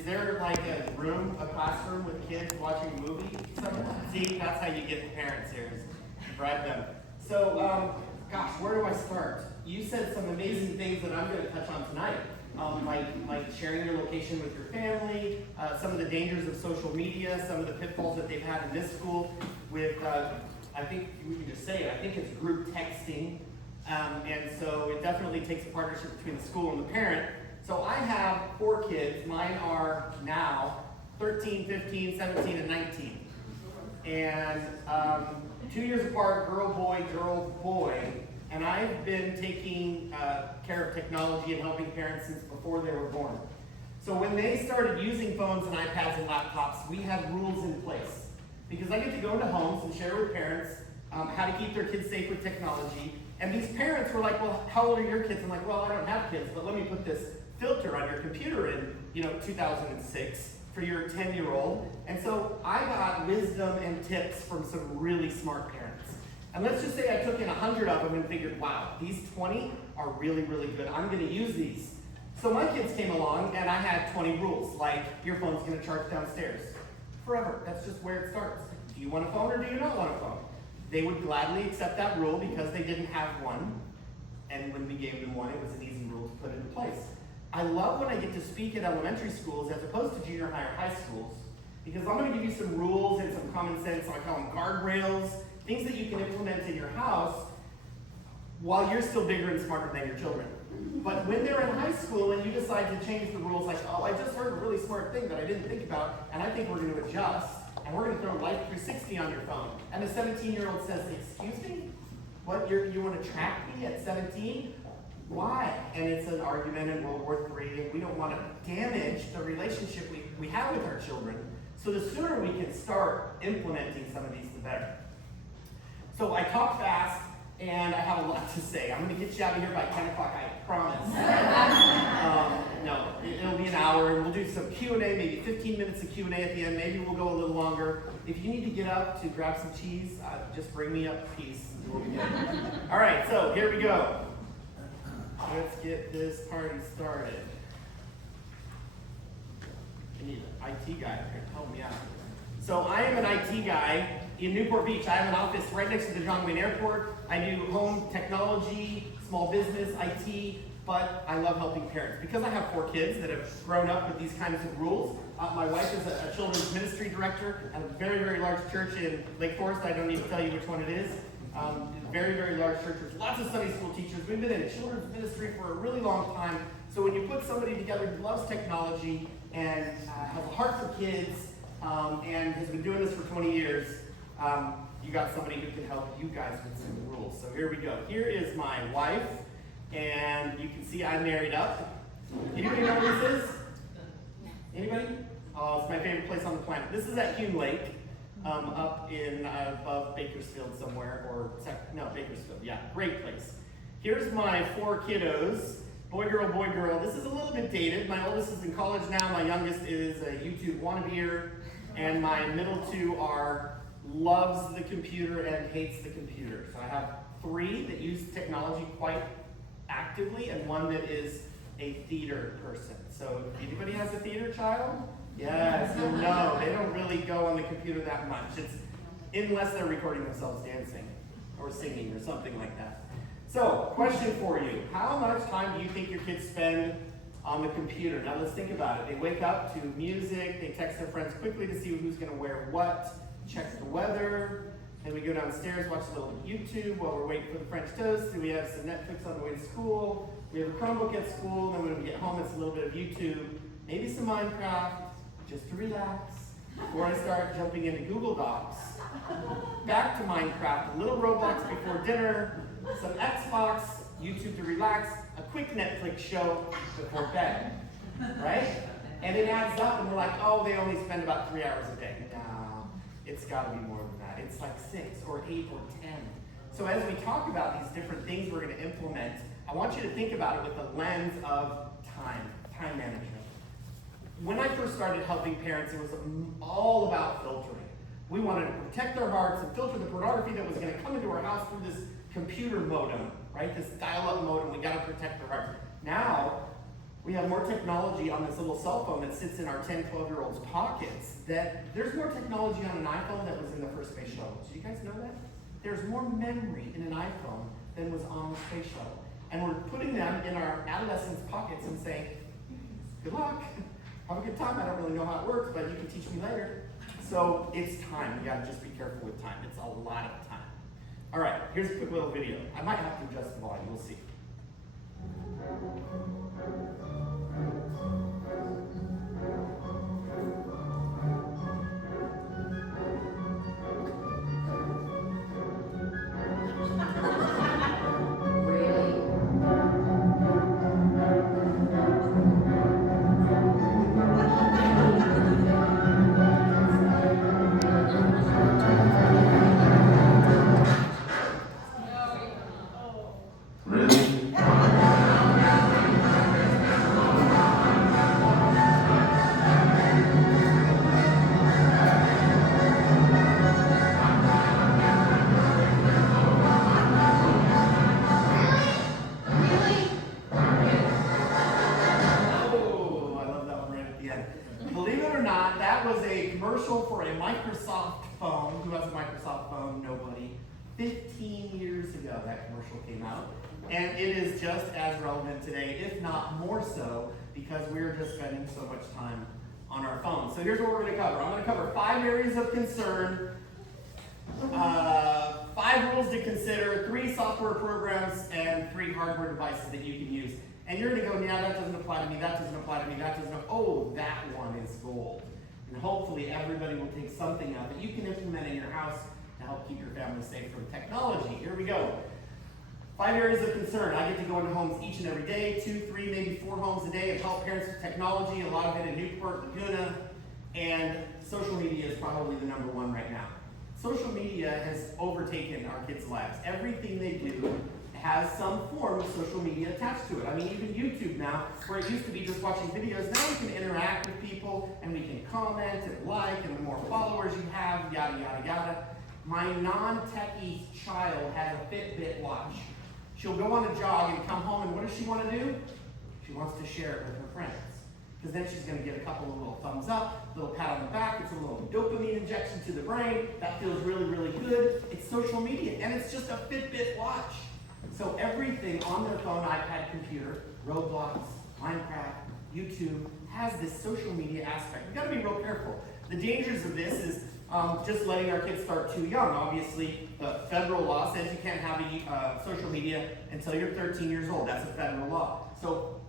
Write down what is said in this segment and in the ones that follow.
Is there like a classroom with kids watching a movie? See, that's how you get the parents here, is bribe them. So, gosh, where do I start? You said some amazing things that I'm going to touch on tonight. Like sharing your location with your family, some of the dangers of social media, some of the pitfalls that they've had in this school with, I think we can just say it, I think it's group texting. And so it definitely takes a partnership between the school and the parent. So I have 4 kids. Mine are now 13, 15, 17, and 19. And 2 years apart, girl, boy. And I've been taking care of technology and helping parents since before they were born. So when they started using phones and iPads and laptops, we had rules in place. Because I get to go into homes and share with parents how to keep their kids safe with technology. And these parents were like, well, how old are your kids? I'm like, well, I don't have kids, but let me put this filter on your computer in 2006 for your 10-year-old. And so I got wisdom and tips from some really smart parents. And let's just say I took in 100 of them and figured, wow, these 20 are really, really good. I'm going to use these. So my kids came along and I had 20 rules, like your phone's going to charge downstairs forever. That's just where it starts. Do you want a phone or do you not want a phone? They would gladly accept that rule because they didn't have one. And when we gave them one, it was an easy rule to put into place. I love when I get to speak at elementary schools as opposed to junior high or high schools, because I'm going to give you some rules and some common sense, I call them guardrails, things that you can implement in your house while you're still bigger and smarter than your children. But when they're in high school and you decide to change the rules, like, oh, I just heard a really smart thing that I didn't think about, and I think we're going to adjust, and we're going to throw Life 360 on your phone. And the 17-year-old says, excuse me? What, you want to track me at 17? Why? And it's an argument in World War III, and we don't want to damage the relationship we have with our children. So the sooner we can start implementing some of these, the better. So I talk fast, and I have a lot to say. I'm going to get you out of here by 10 o'clock, I promise. No, it'll be an hour, and we'll do some Q&A, maybe 15 minutes of Q&A at the end. Maybe we'll go a little longer. If you need to get up to grab some cheese, just bring me up a piece. We'll be good. All right, so here we go. Let's get this party started. I need an IT guy here to help me out. So I am an IT guy in Newport Beach. I have an office right next to the John Wayne Airport. I do home technology, small business, IT, but I love helping parents. Because I have 4 kids that have grown up with these kinds of rules, my wife is a children's ministry director at a very, very large church in Lake Forest. I don't need to tell you which one it is. Very, very large church with lots of Sunday school teachers. We've been in children's ministry for a really long time. So when you put somebody together who loves technology and has a heart for kids and has been doing this for 20 years, you got somebody who can help you guys with some rules. So here we go. Here is my wife, and you can see I'm married up. Anybody know where this is? Anybody? Oh, it's my favorite place on the planet. This is at Hume Lake. Up in above Bakersfield somewhere, Bakersfield, yeah, great place. Here's my 4 kiddos, boy, girl. This is a little bit dated. My oldest is in college now, my youngest is a YouTube wannabe, and my middle 2 loves the computer and hates the computer. So I have 3 that use technology quite actively, and 1 that is a theater person. So anybody has a theater child? Yes, no, they don't really go on the computer that much. It's unless they're recording themselves dancing or singing or something like that. So, question for you. How much time do you think your kids spend on the computer? Now let's think about it. They wake up to music, they text their friends quickly to see who's going to wear what, check the weather, then we go downstairs, watch a little YouTube while we're waiting for the French toast, then we have some Netflix on the way to school, we have a Chromebook at school, and then when we get home it's a little bit of YouTube, maybe some Minecraft, just to relax, before I start jumping into Google Docs. Back to Minecraft, a little Roblox before dinner, some Xbox, YouTube to relax, a quick Netflix show before bed, right? And it adds up and we're like, oh, they only spend about 3 hours a day. No, it's gotta be more than that. It's like 6 or 8 or 10. So as we talk about these different things we're gonna implement, I want you to think about it with the lens of time management. When I first started helping parents, it was all about filtering. We wanted to protect our hearts and filter the pornography that was going to come into our house through this computer modem, right? This dial-up modem. We got to protect our hearts. Now, We have more technology on this little cell phone that sits in our 10, 12-year-olds' pockets. That there's more technology on an iPhone that was in the first space shuttle. Did you guys know that? There's more memory in an iPhone than was on the space shuttle. And we're putting them in our adolescents' pockets and saying, good luck, have a good time. I don't really know how it works, but you can teach me later. So it's time. You gotta just be careful with time. It's a lot of time. All right, here's a quick little video. I might have to adjust the volume, we'll see. Believe it or not, that was a commercial for a Microsoft phone. Who has a Microsoft phone? Nobody. 15 years ago that commercial came out. And it is just as relevant today, if not more so, because we're just spending so much time on our phones. So here's what we're going to cover. I'm going to cover 5 areas of concern, 5 rules to consider, 3 software programs, and 3 hardware devices that you can use. And you're going to go, yeah, that doesn't apply to me, that doesn't apply to me, that doesn't, oh, that one is gold. And hopefully everybody will take something out that you can implement in your house to help keep your family safe from technology. Here we go. 5 areas of concern. I get to go into homes each and every day, 2, 3, maybe 4 homes a day, and help parents with technology, a lot of it in Newport, Laguna, and social media is probably the number 1 right now. Social media has overtaken our kids' lives. Everything they do has some form of social media attached to it. I mean, even YouTube now, where it used to be just watching videos, now we can interact with people, and we can comment and like, and the more followers you have, yada, yada, yada. My non-techie child has a Fitbit watch. She'll go on a jog and come home, and what does she want to do? She wants to share it with her friends. Because then she's going to get a couple of little thumbs up, a little pat on the back, it's a little dopamine injection to the brain. That feels really, really good. It's social media, and it's just a Fitbit watch. So everything on their phone, iPad, computer, Roblox, Minecraft, YouTube, has this social media aspect. We've got to be real careful. The dangers of this is just letting our kids start too young. Obviously, the federal law says you can't have social media until you're 13 years old. That's a federal law. So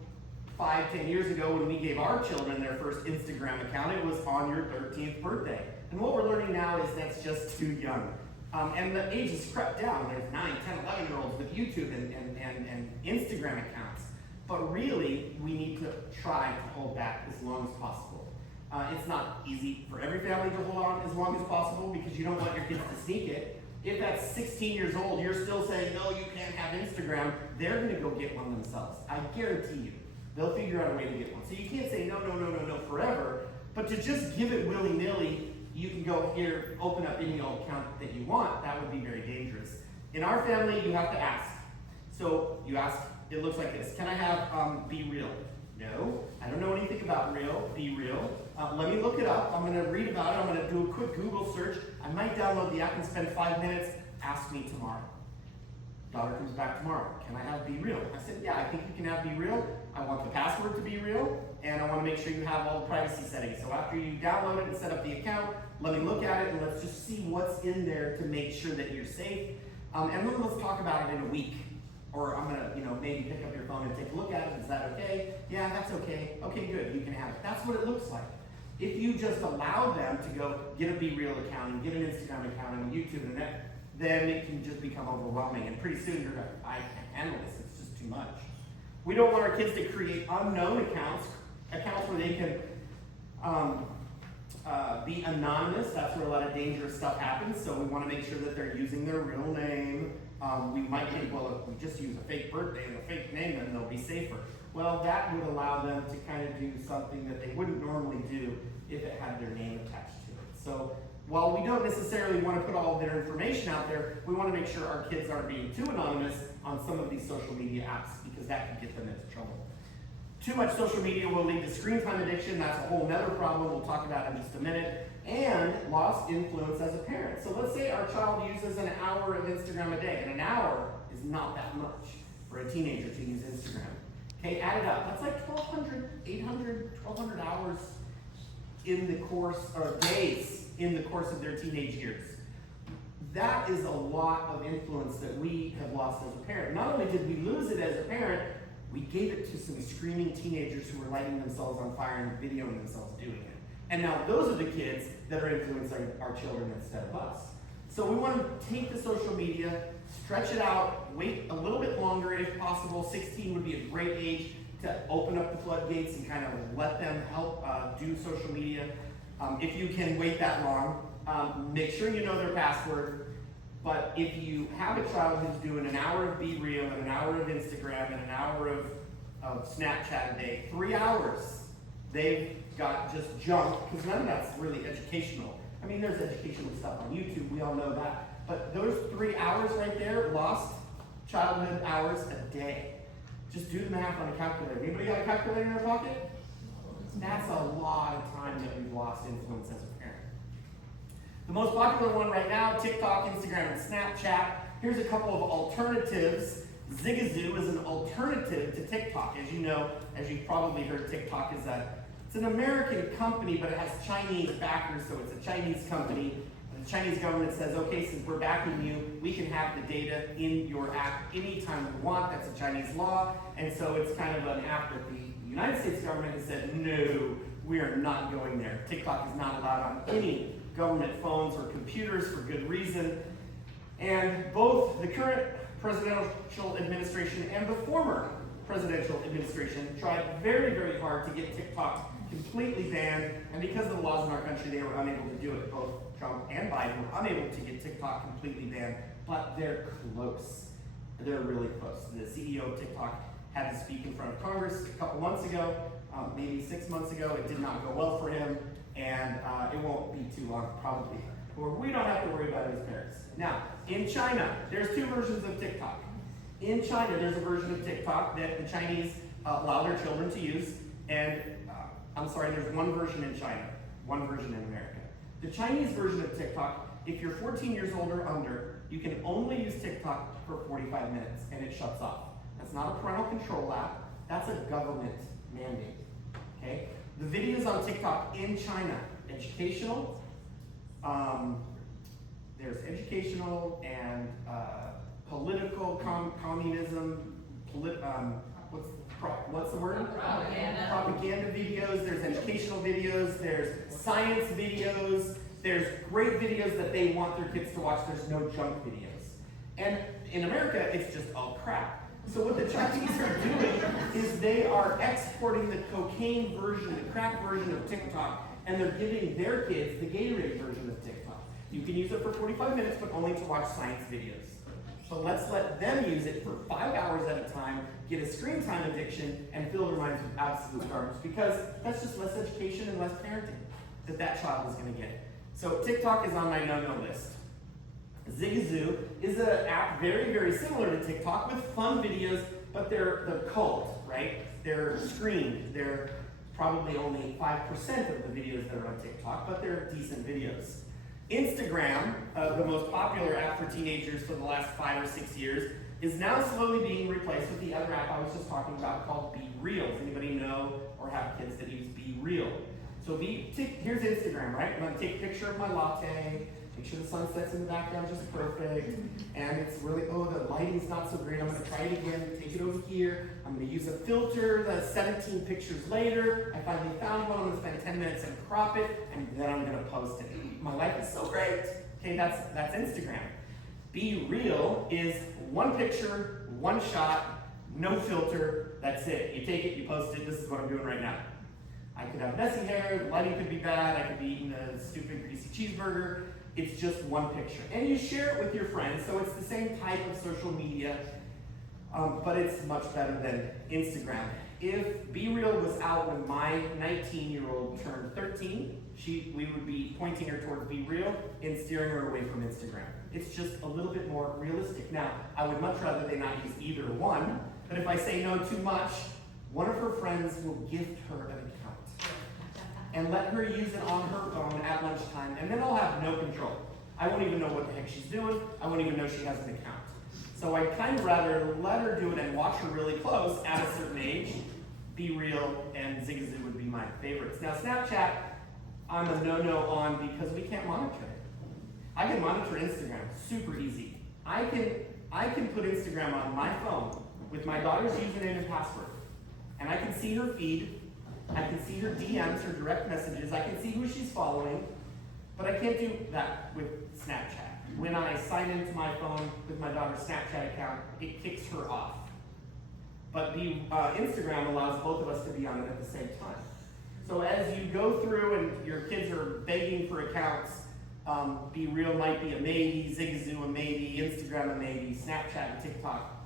5, 10 years ago, when we gave our children their first Instagram account, it was on your 13th birthday. And what we're learning now is that's just too young. And the age has crept down. There's 9, 10, 11-year-olds with YouTube and Instagram accounts. But really, we need to try to hold back as long as possible. It's not easy for every family to hold on as long as possible because you don't want your kids to sneak it. If at 16 years old, you're still saying, no, you can't have Instagram, they're going to go get one themselves. I guarantee you. They'll figure out a way to get one. So you can't say no forever, but to just give it willy-nilly, you can go here, open up any old account that you want. That would be very dangerous. In our family, you have to ask. So you ask, it looks like this. Can I have Be Real? No. I don't know anything about Be Real. Let me look it up. I'm going to read about it. I'm going to do a quick Google search. I might download the app and spend 5 minutes. Ask me tomorrow. Daughter comes back tomorrow. Can I have Be Real? I said, yeah, I think you can have Be Real. I want the password to be real, and I want to make sure you have all the privacy settings. So after you download it and set up the account, let me look at it and let's just see what's in there to make sure that you're safe. And then let's talk about it in a week. Or I'm gonna, maybe pick up your phone and take a look at it. Is that okay? Yeah, that's okay. Okay, good. You can have it. That's what it looks like. If you just allow them to go get a Be Real account and get an Instagram account and YouTube and that, then it can just become overwhelming. And pretty soon you're like, I can't handle this. It's just too much. We don't want our kids to create unknown accounts where they can be anonymous. That's where a lot of dangerous stuff happens. So we want to make sure that they're using their real name. We might think, well, if we just use a fake birthday and a fake name, then they'll be safer. Well, that would allow them to kind of do something that they wouldn't normally do if it had their name attached to it. So while we don't necessarily want to put all of their information out there, we want to make sure our kids aren't being too anonymous on some of these social media apps because that can get them into trouble. Too much social media will lead to screen time addiction. That's a whole nother problem we'll talk about in just a minute. And lost influence as a parent. So let's say our child uses an hour of Instagram a day, and an hour is not that much for a teenager to use Instagram. Okay, add it up. That's like 1,200 hours in the course, or days in the course of their teenage years. That is a lot of influence that we have lost as a parent. Not only did we lose it as a parent, we gave it to some screaming teenagers who were lighting themselves on fire and videoing themselves doing it. And now those are the kids that are influencing our children instead of us. So we want to take the social media, stretch it out, wait a little bit longer if possible. 16 would be a great age to open up the floodgates and kind of let them help do social media. If you can wait that long, make sure you know their password. But if you have a child who's doing an hour of Be Real and an hour of Instagram and an hour of Snapchat a day, 3 hours, they've got just junk, because none of that's really educational. I mean, there's educational stuff on YouTube, we all know that. But those 3 hours right there, lost childhood hours a day. Just do the math on a calculator. Anybody got a calculator in their pocket? That's a lot of time that we've lost influence as a parent. The most popular one right now, TikTok, Instagram, and Snapchat. Here's a couple of alternatives. Zigazoo is an alternative to TikTok. As you know, as you've probably heard, TikTok is it's an American company, but it has Chinese backers, so it's a Chinese company. And the Chinese government says, okay, since we're backing you, we can have the data in your app anytime we want. That's a Chinese law. And so it's kind of an app that the United States government has said, no, we are not going there. TikTok is not allowed on any government phones or computers for good reason. And both the current presidential administration and the former presidential administration tried very, very hard to get TikTok completely banned, and because of the laws in our country, they were unable to do it. Both Trump and Biden were unable to get TikTok completely banned, but they're close. They're really close. The CEO of TikTok had to speak in front of Congress a couple months ago, maybe 6 months ago. It did not go well for him, and it won't be too long, probably. Or we don't have to worry about his parents. Now, in China, there's 2 versions of TikTok. In China, there's a version of TikTok that the Chinese allow their children to use, and there's 1 version in China, 1 version in America. The Chinese version of TikTok, if you're 14 years old or under, you can only use TikTok for 45 minutes, and it shuts off. That's not a parental control app, that's a government mandate, okay? The videos on TikTok in China, educational, there's educational and political, communism, what's the word? Propaganda videos, there's educational videos, there's science videos, there's great videos that they want their kids to watch, there's no junk videos. And in America, it's just all crap. So what the Chinese are doing is they are exporting the cocaine version, the crack version of TikTok, and they're giving their kids the Gatorade version of TikTok. You can use it for 45 minutes, but only to watch science videos. So let's let them use it for 5 hours at a time, get a screen time addiction, and fill their minds with absolute garbage, because that's just less education and less parenting that child is going to get. So TikTok is on my no-no list. Zigazoo is an app very, very similar to TikTok with fun videos, but they're cult, right? They're screened. They're probably only 5% of the videos that are on TikTok, but they're decent videos. Instagram, the most popular app for teenagers for the last 5 or 6 years, is now slowly being replaced with the other app I was just talking about called Be Real. Does anybody know or have kids that use Be Real? So here's Instagram, right? I'm gonna take a picture of my latte, make sure the sunset's in the background just perfect, and it's really, the lighting's not so great. I'm gonna try it again, take it over here. I'm gonna use a filter that's 17 pictures later. I finally found one, I'm gonna spend 10 minutes and crop it, and then I'm gonna post it. My life is so great. Okay, that's Instagram. Be Real is 1 picture, 1 shot, no filter, that's it. You take it, you post it, this is what I'm doing right now. I could have messy hair, the lighting could be bad, I could be eating a stupid greasy cheeseburger. It's just 1 picture. And you share it with your friends, so it's the same type of social media, but it's much better than Instagram. If Be Real was out when my 19-year-old turned 13, we would be pointing her towards Be Real and steering her away from Instagram. It's just a little bit more realistic. Now, I would much rather they not use either one, but if I say no too much, one of her friends will gift her an account and let her use it on her phone at lunchtime, and then I'll have no control. I won't even know what the heck she's doing. I won't even know she has an account. So I'd kind of rather let her do it and watch her really close at a certain age. Be Real and Zigazoo would be my favorites. Now Snapchat, I'm a no-no on because we can't monitor it. I can monitor Instagram, super easy. I can put Instagram on my phone with my daughter's username and password. And I can see her feed, I can see her DMs, her direct messages, I can see who she's following, but I can't do that with Snapchat. When I sign into my phone with my daughter's Snapchat account, it kicks her off. But Instagram allows both of us to be on it at the same time. So as you go through and your kids are begging for accounts, Be Real might be a maybe, Zigazoo a maybe, Instagram a maybe, Snapchat and TikTok.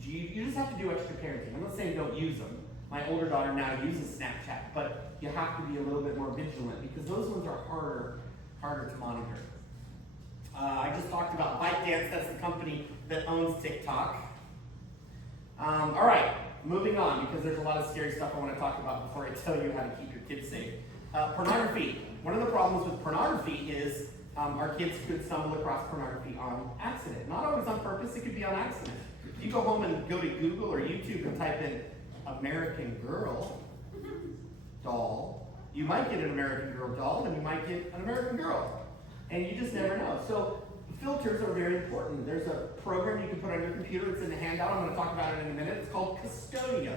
You just have to do extra parenting. I'm not saying don't use them. My older daughter now uses Snapchat, but you have to be a little bit more vigilant because those ones are harder to monitor. I just talked about ByteDance. That's the company that owns TikTok. All right, moving on because there's a lot of scary stuff I want to talk about before I tell you how to keep your kids safe. Pornography. One of the problems with pornography is our kids could stumble across pornography on accident. Not always on purpose, it could be on accident. If you go home and go to Google or YouTube and type in American Girl doll, you might get an American Girl doll and you might get an American Girl. And you just never know. So filters are very important. There's a program you can put on your computer. It's in the handout. I'm going to talk about it in a minute. It's called Custodio.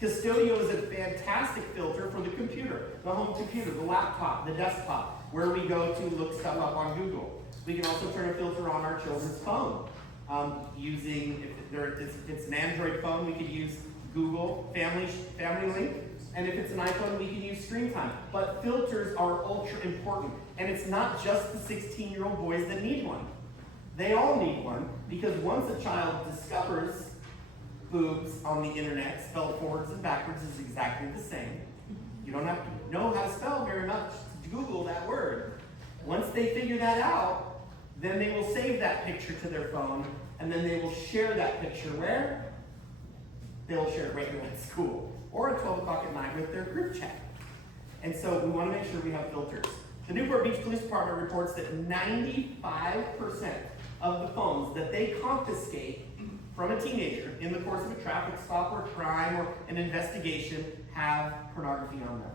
Custodio is a fantastic filter for the computer, the home computer, the laptop, the desktop, where we go to look stuff up on Google. We can also turn a filter on our children's phone. Using, if it's an Android phone, we could use Google Family Link. And if it's an iPhone, we can use Screen Time. But filters are ultra important. And it's not just the 16-year-old boys that need one. They all need one, because once a child discovers boobs on the internet, spelled forwards and backwards is exactly the same. You don't have to know how to spell very much to Google that word. Once they figure that out, then they will save that picture to their phone, and then they will share that picture where? They will share it right here at school, or at 12 o'clock at night with their group chat. And so we want to make sure we have filters. The Newport Beach Police Department reports that 95% of the phones that they confiscate from a teenager in the course of a traffic stop or crime or an investigation have pornography on them.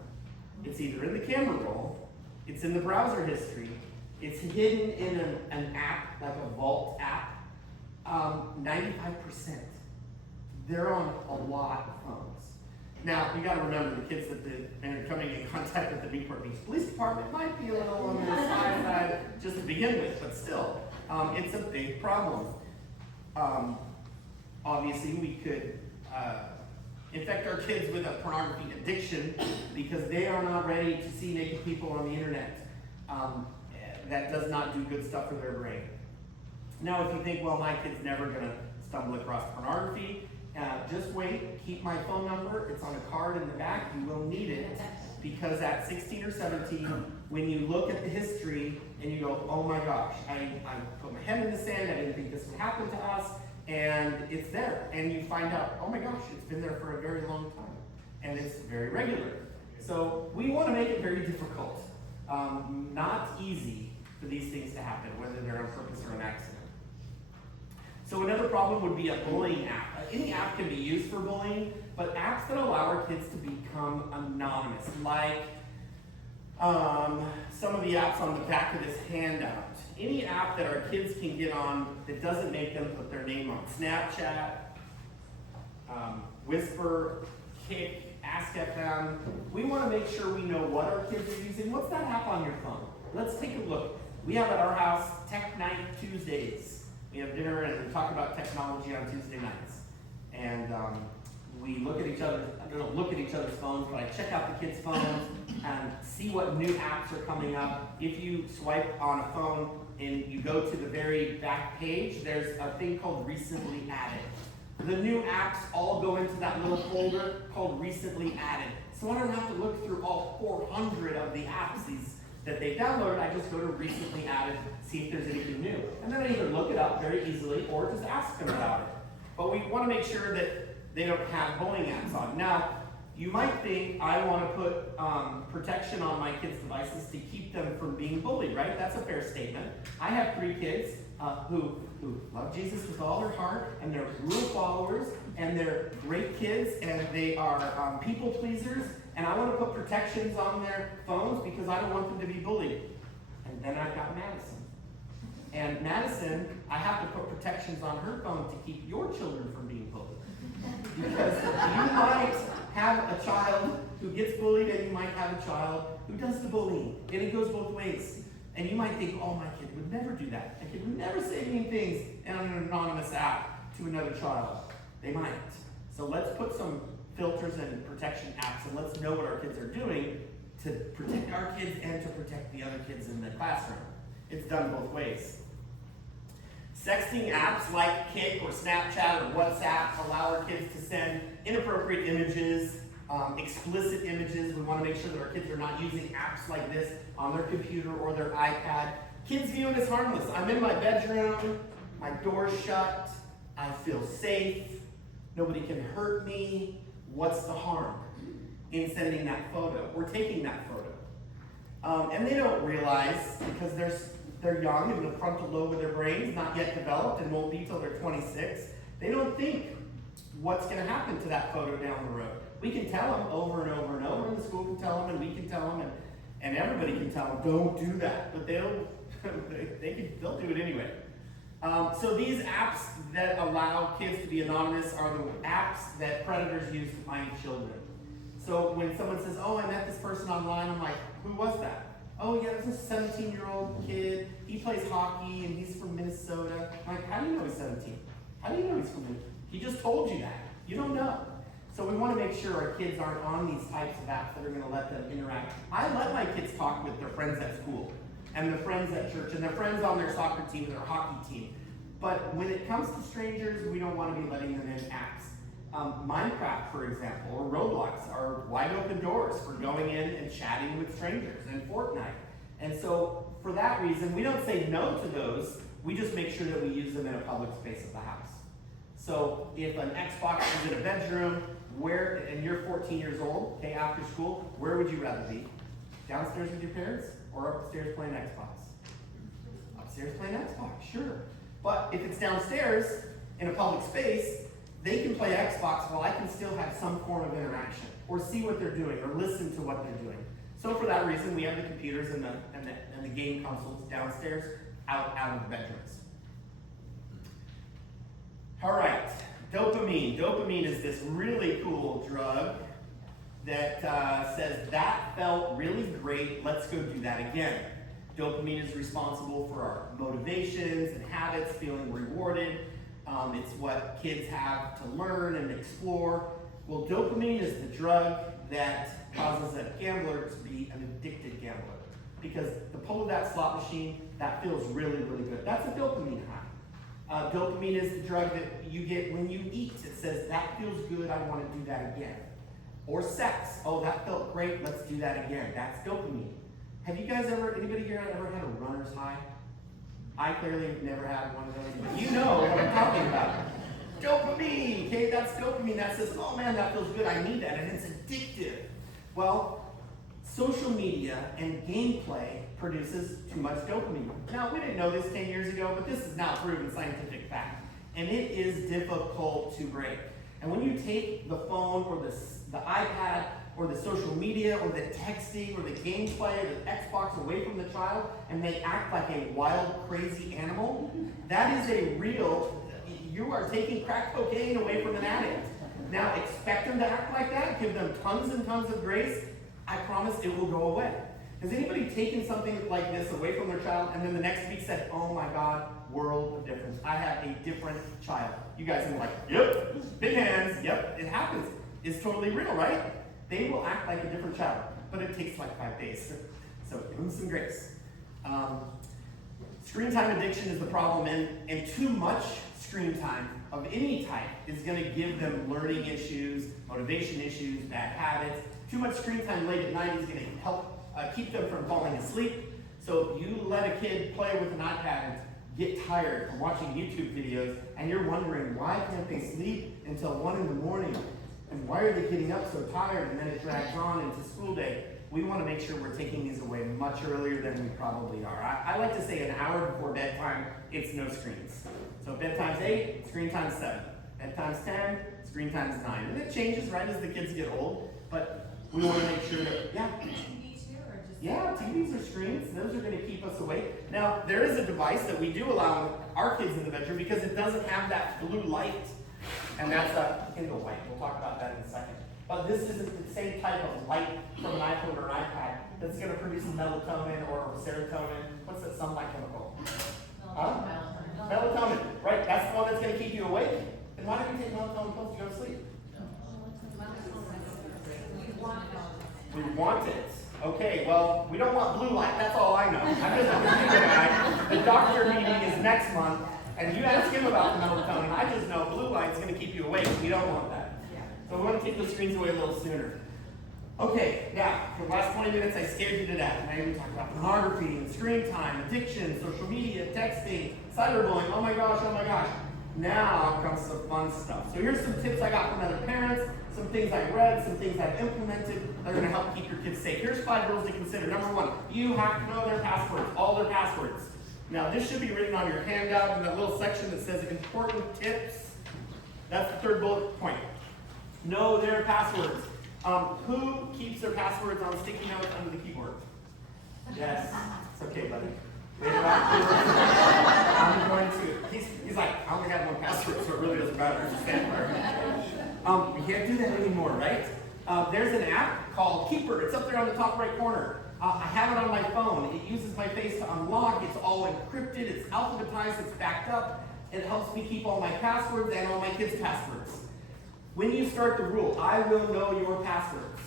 It's either in the camera roll, it's in the browser history, it's hidden in an app, like a Vault app. 95%. They're on a lot of phones. Now, you gotta remember the kids that are coming in contact with the Newport Beach Police Department might be a little on the side just to begin with, but still, it's a big problem. Obviously, we could infect our kids with a pornography addiction because they are not ready to see naked people on the internet. That does not do good stuff for their brain. Now, if you think, well, my kid's never gonna stumble across pornography, just wait, keep my phone number, it's on a card in the back, you will need it, because at 16 or 17, when you look at the history and you go, oh my gosh, I put my head in the sand, I didn't think this would happen to us, and it's there, and you find out, oh my gosh, it's been there for a very long time, and it's very regular. So we want to make it very difficult, not easy for these things to happen, whether they're on purpose or an accident. So another problem would be a bullying app. Any app can be used for bullying, but apps that allow our kids to become anonymous, like some of the apps on the back of this handout. Any app that our kids can get on that doesn't make them put their name on. Snapchat, Whisper, Kick, AskFM. We want to make sure we know what our kids are using. What's that app on your phone? Let's take a look. We have at our house Tech Night Tuesdays. We have dinner and we talk about technology on Tuesday nights. And we look at each other, I don't look at each other's phones, but I check out the kids' phones and see what new apps are coming up. If you swipe on a phone and you go to the very back page, there's a thing called Recently Added. The new apps all go into that little folder called Recently Added. So I don't have to look through all 400 of the apps that they downloaded. I just go to Recently Added, see if there's anything new. And then I either look it up very easily or just ask them about it. But we want to make sure that they don't have bullying apps on. Now, You might think I want to put protection on my kids' devices to keep them from being bullied, right? That's a fair statement. I have 3 kids who love Jesus with all their heart, and they're rule followers, and they're great kids, and they are people pleasers, and I want to put protections on their phones because I don't want them to be bullied. And then I've got Madison. And Madison, I have to put protections on her phone to keep your children from being bullied. Because you might have a child who gets bullied, and you might have a child who does the bullying. And it goes both ways. And you might think, oh, my kid would never do that. My kid would never say mean things in an anonymous app to another child. They might. So let's put some filters and protection apps, and let's know what our kids are doing to protect our kids and to protect the other kids in the classroom. It's done both ways. Sexting apps like Kik or Snapchat or WhatsApp allow our kids to send inappropriate images, explicit images. We want to make sure that our kids are not using apps like this on their computer or their iPad. Kids view it as harmless. I'm in my bedroom, my door's shut, I feel safe, nobody can hurt me. What's the harm in sending that photo? We're taking that photo. And they don't realize, because they're young and the frontal lobe of their brain is not yet developed and won't be till they're 26. They don't think what's going to happen to that photo down the road. We can tell them over and over and over, and the school can tell them, and we can tell them, and everybody can tell them, don't do that. But they'll do it anyway. So these apps that allow kids to be anonymous are the apps that predators use to find children. So when someone says, oh, I met this person online, I'm like, who was that? Oh yeah, there's a 17-year-old kid. He plays hockey and he's from Minnesota. I'm like, how do you know he's 17? How do you know he's from Minnesota? He just told you that. You don't know. So we want to make sure our kids aren't on these types of apps that are going to let them interact. I let my kids talk with their friends at school and their friends at church and their friends on their soccer team and their hockey team. But when it comes to strangers, we don't want to be letting them in apps. Minecraft, for example, or Roblox are wide open doors for going in and chatting with strangers, and Fortnite. And so for that reason, we don't say no to those, we just make sure that we use them in a public space of the house. So if an Xbox is in a bedroom, and you're 14 years old, okay, after school, where would you rather be? Downstairs with your parents or upstairs playing Xbox? Upstairs playing Xbox, sure. But if it's downstairs in a public space, they can play Xbox while I can still have some form of interaction or see what they're doing or listen to what they're doing. So for that reason, we have the computers and the game consoles downstairs, out of the bedrooms. All right, dopamine. Dopamine is this really cool drug that says, that felt really great, let's go do that again. Dopamine is responsible for our motivations and habits, feeling rewarded. It's what kids have to learn and explore. Well, dopamine is the drug that causes a gambler to be an addicted gambler. Because the pull of that slot machine, that feels really, really good. That's a dopamine high. Dopamine is the drug that you get when you eat. It says, that feels good, I want to do that again. Or sex. Oh, that felt great, let's do that again. That's dopamine. Have you guys anybody here ever had a runner's high? I clearly have never had one of those, but you know what I'm talking about. Dopamine, okay, that's dopamine. That says, oh man, that feels good, I need that, and it's addictive. Well, social media and gameplay produces too much dopamine. Now, we didn't know this 10 years ago, but this is now proven scientific fact. And it is difficult to break. And when you take the phone or the iPad or the social media or the texting or the gameplay or the Xbox away from the child and they act like a wild, crazy animal, that is a real, you are taking crack cocaine away from an addict. Now expect them to act like that, give them tons and tons of grace, I promise it will go away. Has anybody taken something like this away from their child and then the next week said, oh my God, world of difference. I have a different child. You guys are like, yep, big hands, yep, it happens. It's totally real, right? They will act like a different child, but it takes like 5 days. So give them some grace. Screen time addiction is the problem, and too much screen time of any type is going to give them learning issues, motivation issues, bad habits. Too much screen time late at night is going to help keep them from falling asleep. So you let a kid play with an iPad and get tired from watching YouTube videos, and you're wondering, why can't they sleep until 1 in the morning? And why are they getting up so tired? And then it drags on into school day. We want to make sure we're taking these away much earlier than we probably are. I like to say an hour before bedtime, it's no screens. So bedtime's 8, screen time's 7. Bedtime's 10, screen time's 9. And it changes, right, as the kids get old. But we want to make sure that, yeah. TV too, or just? Yeah, TVs or screens. Those are going to keep us awake. Now, there is a device that we do allow our kids in the bedroom because it doesn't have that blue light. And that's a Kindle light. We'll talk about that in a second. But this isn't the same type of light from an iPhone or an iPad that's going to produce melatonin or serotonin. What's that sunlight chemical? Huh? Melatonin, right? That's the one that's going to keep you awake. And why do we take melatonin pills to go to sleep? We want it. Okay, well, we don't want blue light. That's all I know. I'm just a computer guy. The doctor meeting is next month, and you ask him about the melatonin. I just know blue light's going to keep you awake. We don't want that. So we want to take those screens away a little sooner. Okay, now, for the last 20 minutes, I scared you to death. And I even talked about pornography and screen time, addiction, social media, texting, cyberbullying. Oh my gosh, oh my gosh. Now comes some fun stuff. So here's some tips I got from other parents, some things I read, some things I've implemented that are going to help keep your kids safe. Here's 5 rules to consider. Number 1, you have to know their passwords, all their passwords. Now, this should be written on your handout in that little section that says important tips. That's the 3rd bullet point. Know their passwords. Who keeps their passwords on sticky notes under the keyboard? Yes. It's okay, buddy. Later on, I'm going to. He's like, I only have 1 password, so it really doesn't matter. Just stand there. We can't do that anymore, right? There's an app called Keeper. It's up there on the top right corner. I have it on my phone. It uses my face to unlock. It's all encrypted. It's alphabetized. It's backed up. It helps me keep all my passwords and all my kids' passwords. When you start the rule, I will know your passwords.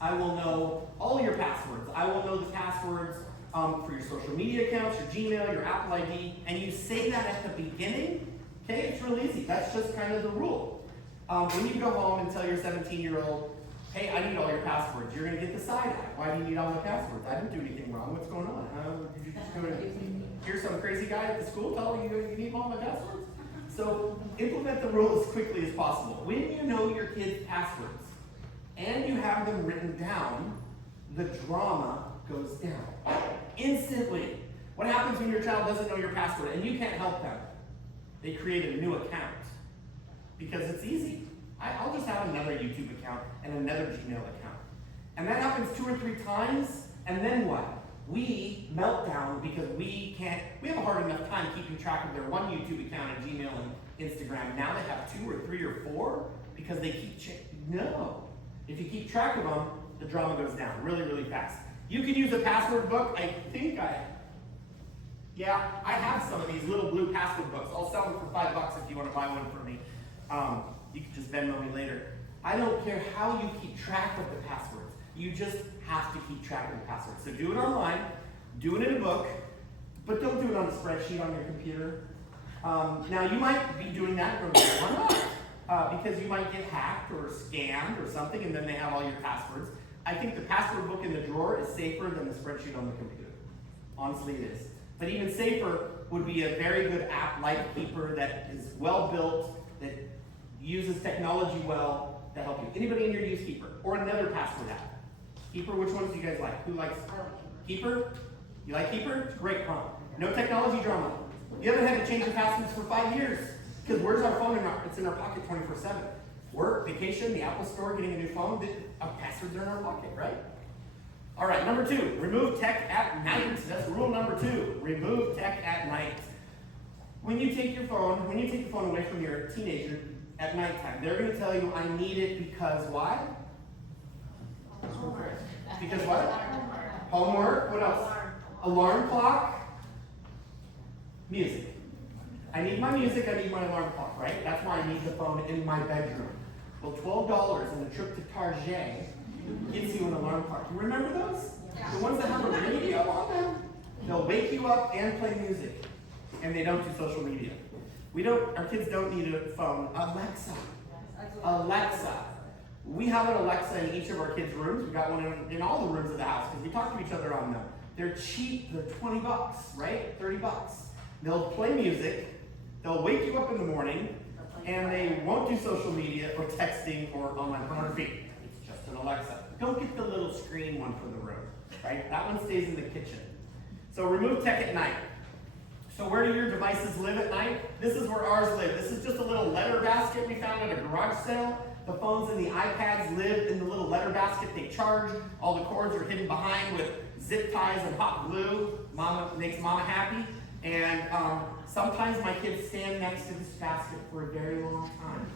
I will know all your passwords. I will know the passwords for your social media accounts, your Gmail, your Apple ID, and you say that at the beginning, okay, it's real easy. That's just kind of the rule. When you go home and tell your 17-year-old, hey, I need all your passwords, you're going to get the side eye. Why do you need all my passwords? I didn't do anything wrong. What's going on? Did you just go to hear some crazy guy at the school tell you you need all my passwords? So implement the rule as quickly as possible. When you know your kids' passwords and you have them written down, the drama goes down instantly. What happens when your child doesn't know your password and you can't help them? They create a new account because it's easy. I'll just have another YouTube account and another Gmail account. And that happens 2 or 3 times, and then what? We melt down because we have a hard enough time keeping track of their 1 YouTube account and Gmail and Instagram. Now they have 2 or 3 or 4 because they keep no. If you keep track of them, the drama goes down really, really fast. You can use a password book. I have some of these little blue password books. I'll sell them for $5 if you want to buy one for me. You can just Venmo me later. I don't care how you keep track of the passwords. You just have to keep track of the passwords. So do it online, do it in a book, but don't do it on a spreadsheet on your computer. Now you might be doing that from day one, because you might get hacked or scammed or something, and then they have all your passwords. I think the password book in the drawer is safer than the spreadsheet on the computer. Honestly, it is. But even safer would be a very good app like Keeper that is well built, that uses technology well to help you. Anybody in here use Keeper or another password app? Keeper, which ones do you guys like? Who likes Keeper? You like Keeper? Great, huh? No technology drama. You haven't had to change your passwords for 5 years. Because where's our phone? It's in our pocket 24/7. Work, vacation, the Apple store, getting a new phone, our passwords are in our pocket, right? All right, number 2, remove tech at night. That's rule number 2. Remove tech at night. When you take your phone away from your teenager at nighttime, they're going to tell you, I need it because why? Because what? Homework. What else? Alarm clock. Music. I need my music, I need my alarm clock, right? That's why I need the phone in my bedroom. Well, $12 and a trip to Target gets you an alarm clock. You remember those? Yeah. The ones that have a radio on them? They'll wake you up and play music. And they don't do social media. Our kids don't need a phone. Alexa. We have an Alexa in each of our kids' rooms. We've got one in all the rooms of the house because we talk to each other on them. They're cheap. They're $20, right? $30. They'll play music. They'll wake you up in the morning, and they won't do social media or texting or online pornography. It's just an Alexa. Don't get the little screen one for the room, right? That one stays in the kitchen. So remove tech at night. So where do your devices live at night? This is where ours live. This is just a little letter basket we found at a garage sale. The phones and the iPads live in the little letter basket. They charge. All the cords are hidden behind with zip ties and hot glue. Mama makes mama happy. And sometimes my kids stand next to this basket for a very long time.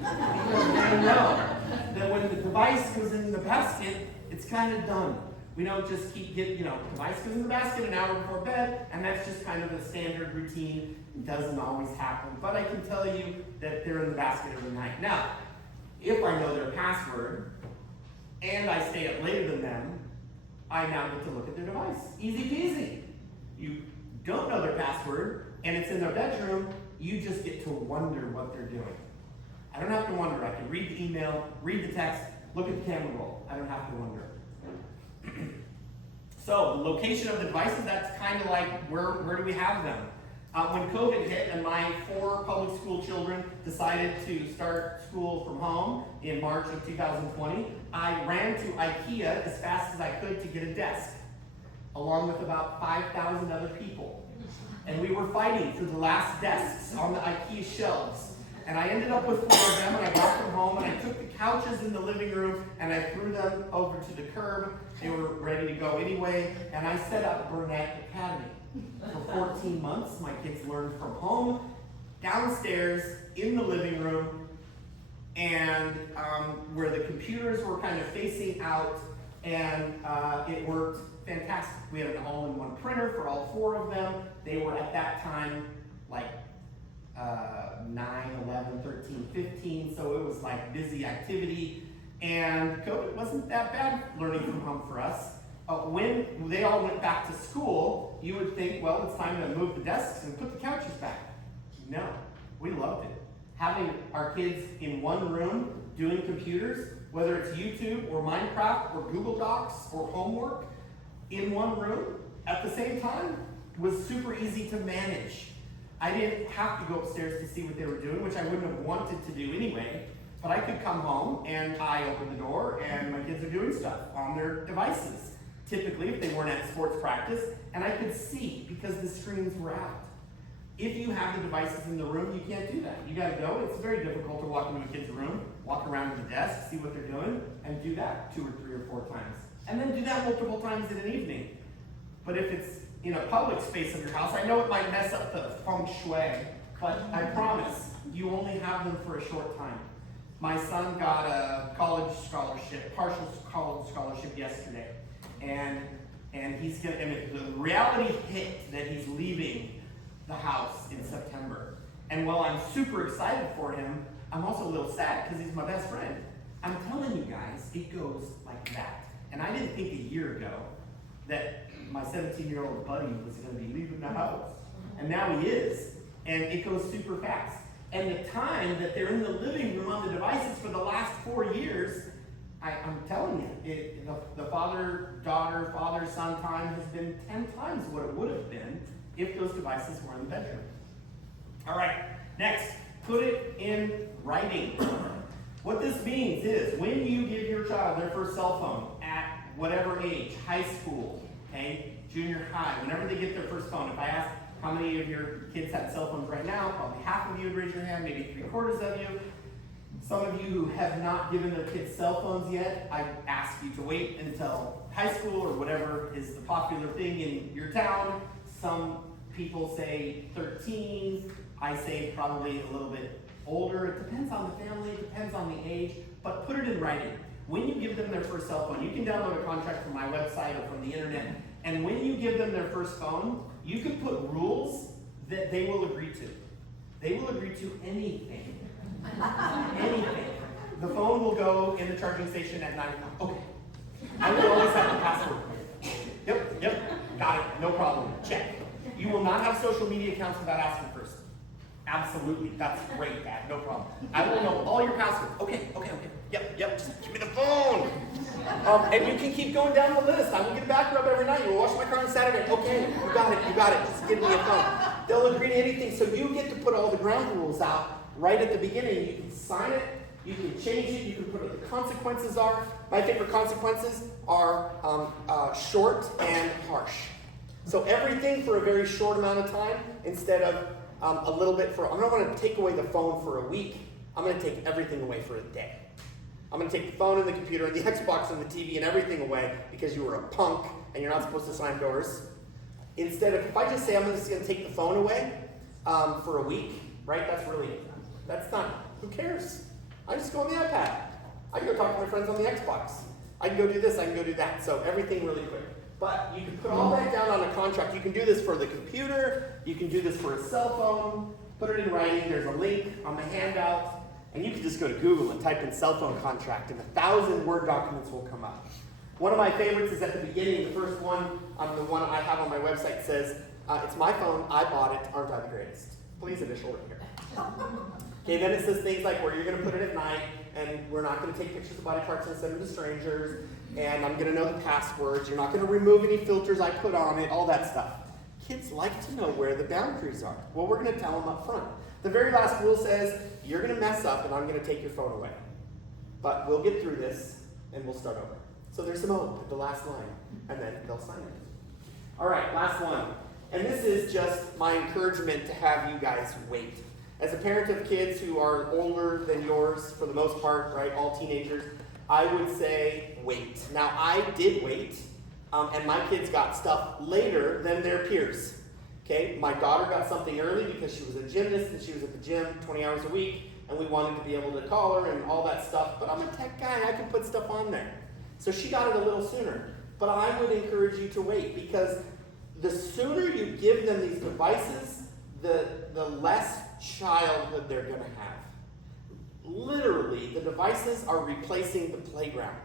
Because they know that when the device goes in the basket, it's kind of done. We don't just keep getting, device goes in the basket an hour before bed, and that's just kind of a standard routine. It doesn't always happen, but I can tell you that they're in the basket every night. Now, if I know their password, and I stay up later than them, I now get to look at their device. Easy peasy. You don't know their password, and it's in their bedroom, you just get to wonder what they're doing. I don't have to wonder. I can read the email, read the text, look at the camera roll. I don't have to wonder. So, the location of the devices, that's kind of like where do we have them? When COVID hit and my 4 public school children decided to start school from home in March of 2020, I ran to IKEA as fast as I could to get a desk, along with about 5,000 other people. And we were fighting for the last desks on the IKEA shelves. And I ended up with 4 of them, and I got them home, and I took the couches in the living room, and I threw them over to the curb. They were ready to go anyway, and I set up Burnett Academy. For 14 months, my kids learned from home, downstairs, in the living room, and where the computers were kind of facing out, and it worked fantastic. We had an all-in-one printer for all 4 of them. They were at that time like 9, 11, 13, 15, so it was like busy activity. And COVID wasn't that bad learning from home for us. When they all went back to school, you would think, well, it's time to move the desks and put the couches back. No, we loved it. Having our kids in one room doing computers, whether it's YouTube or Minecraft or Google Docs or homework, in one room at the same time was super easy to manage. I didn't have to go upstairs to see what they were doing, which I wouldn't have wanted to do anyway, but I could come home and I open the door and my kids are doing stuff on their devices, typically if they weren't at sports practice, and I could see because the screens were out. If you have the devices in the room, you can't do that. You gotta go. It's very difficult to walk into a kid's room, walk around to the desk, see what they're doing, and do that 2 or 3 or 4 times. And then do that multiple times in an evening. But if it's in a public space of your house, I know it might mess up the feng shui, but I promise you only have them for a short time. My son got a college scholarship, partial college scholarship yesterday, and he's gonna. And the reality hit that he's leaving the house in September. And while I'm super excited for him, I'm also a little sad because he's my best friend. I'm telling you guys, it goes like that. And I didn't think a year ago that my 17-year-old buddy was going to be leaving the house. And now he is. And it goes super fast. And the time that they're in the living room on the devices for the last 4 years, I'm telling you, the father-daughter, father-son time has been 10 times what it would have been if those devices were in the bedroom. All right, next, put it in writing. What this means is when you give your child their first cell phone at whatever age, high school, okay, junior high, whenever they get their first phone, if I ask how many of your kids have cell phones right now, probably half of you would raise your hand, maybe 3/4 of you. Some of you who have not given their kids cell phones yet, I ask you to wait until high school or whatever is the popular thing in your town. Some people say 13, I say probably a little bit older. It depends on the family, it depends on the age, but put it in writing. When you give them their first cell phone, you can download a contract from my website or from the internet, and when you give them their first phone, you can put rules that they will agree to. They will agree to anything. Anything. The phone will go in the charging station at 9 o'clock. Okay. I will always have the password. Yep, got it, no problem, check. You will not have social media accounts without asking first. Absolutely, that's great, Dad, no problem. I will know all your passwords. Okay, yep, just give me the phone. And you can keep going down the list. I will get a back rub every night. You will wash my car on Saturday. Okay, you got it, just give me a phone. They'll agree to anything, so you get to put all the ground rules out, right at the beginning. You can sign it, you can change it, you can put what the consequences are. My favorite consequences are short and harsh. So everything for a very short amount of time instead of a little bit for, I'm not going to take away the phone for a week. I'm going to take everything away for a day. I'm going to take the phone and the computer and the Xbox and the TV and everything away because you were a punk and you're not supposed to slam doors. Instead of, if I just say I'm just going to take the phone away for a week, right? That's not, who cares? I just go on the iPad. I can go talk to my friends on the Xbox. I can go do this, I can go do that. So everything really quick. But you can put all that down on a contract. You can do this for the computer. You can do this for a cell phone. Put it in writing. There's a link on the handout. And you can just go to Google and type in cell phone contract, and 1,000 Word documents will come up. One of my favorites is at the beginning. The first one, the one I have on my website says, it's my phone, I bought it, aren't I the greatest? Please initial right here. Okay, then it says things like where you're going to put it at night, and we're not going to take pictures of body parts and send them to strangers, and I'm going to know the passwords, you're not going to remove any filters I put on it, all that stuff. Kids like to know where the boundaries are. Well, we're going to tell them up front. The very last rule says, you're going to mess up and I'm going to take your phone away. But we'll get through this and we'll start over. So there's some hope at the last line, and then they'll sign it. All right, last one. And this is just my encouragement to have you guys wait. As a parent of kids who are older than yours, for the most part, right, all teenagers, I would say wait. Now, I did wait, and my kids got stuff later than their peers. Okay, my daughter got something early because she was a gymnast and she was at the gym 20 hours a week, and we wanted to be able to call her and all that stuff. But I'm a tech guy, I can put stuff on there. So she got it a little sooner. But I would encourage you to wait, because the sooner you give them these devices, the less childhood they're going to have. Literally, the devices are replacing the playground.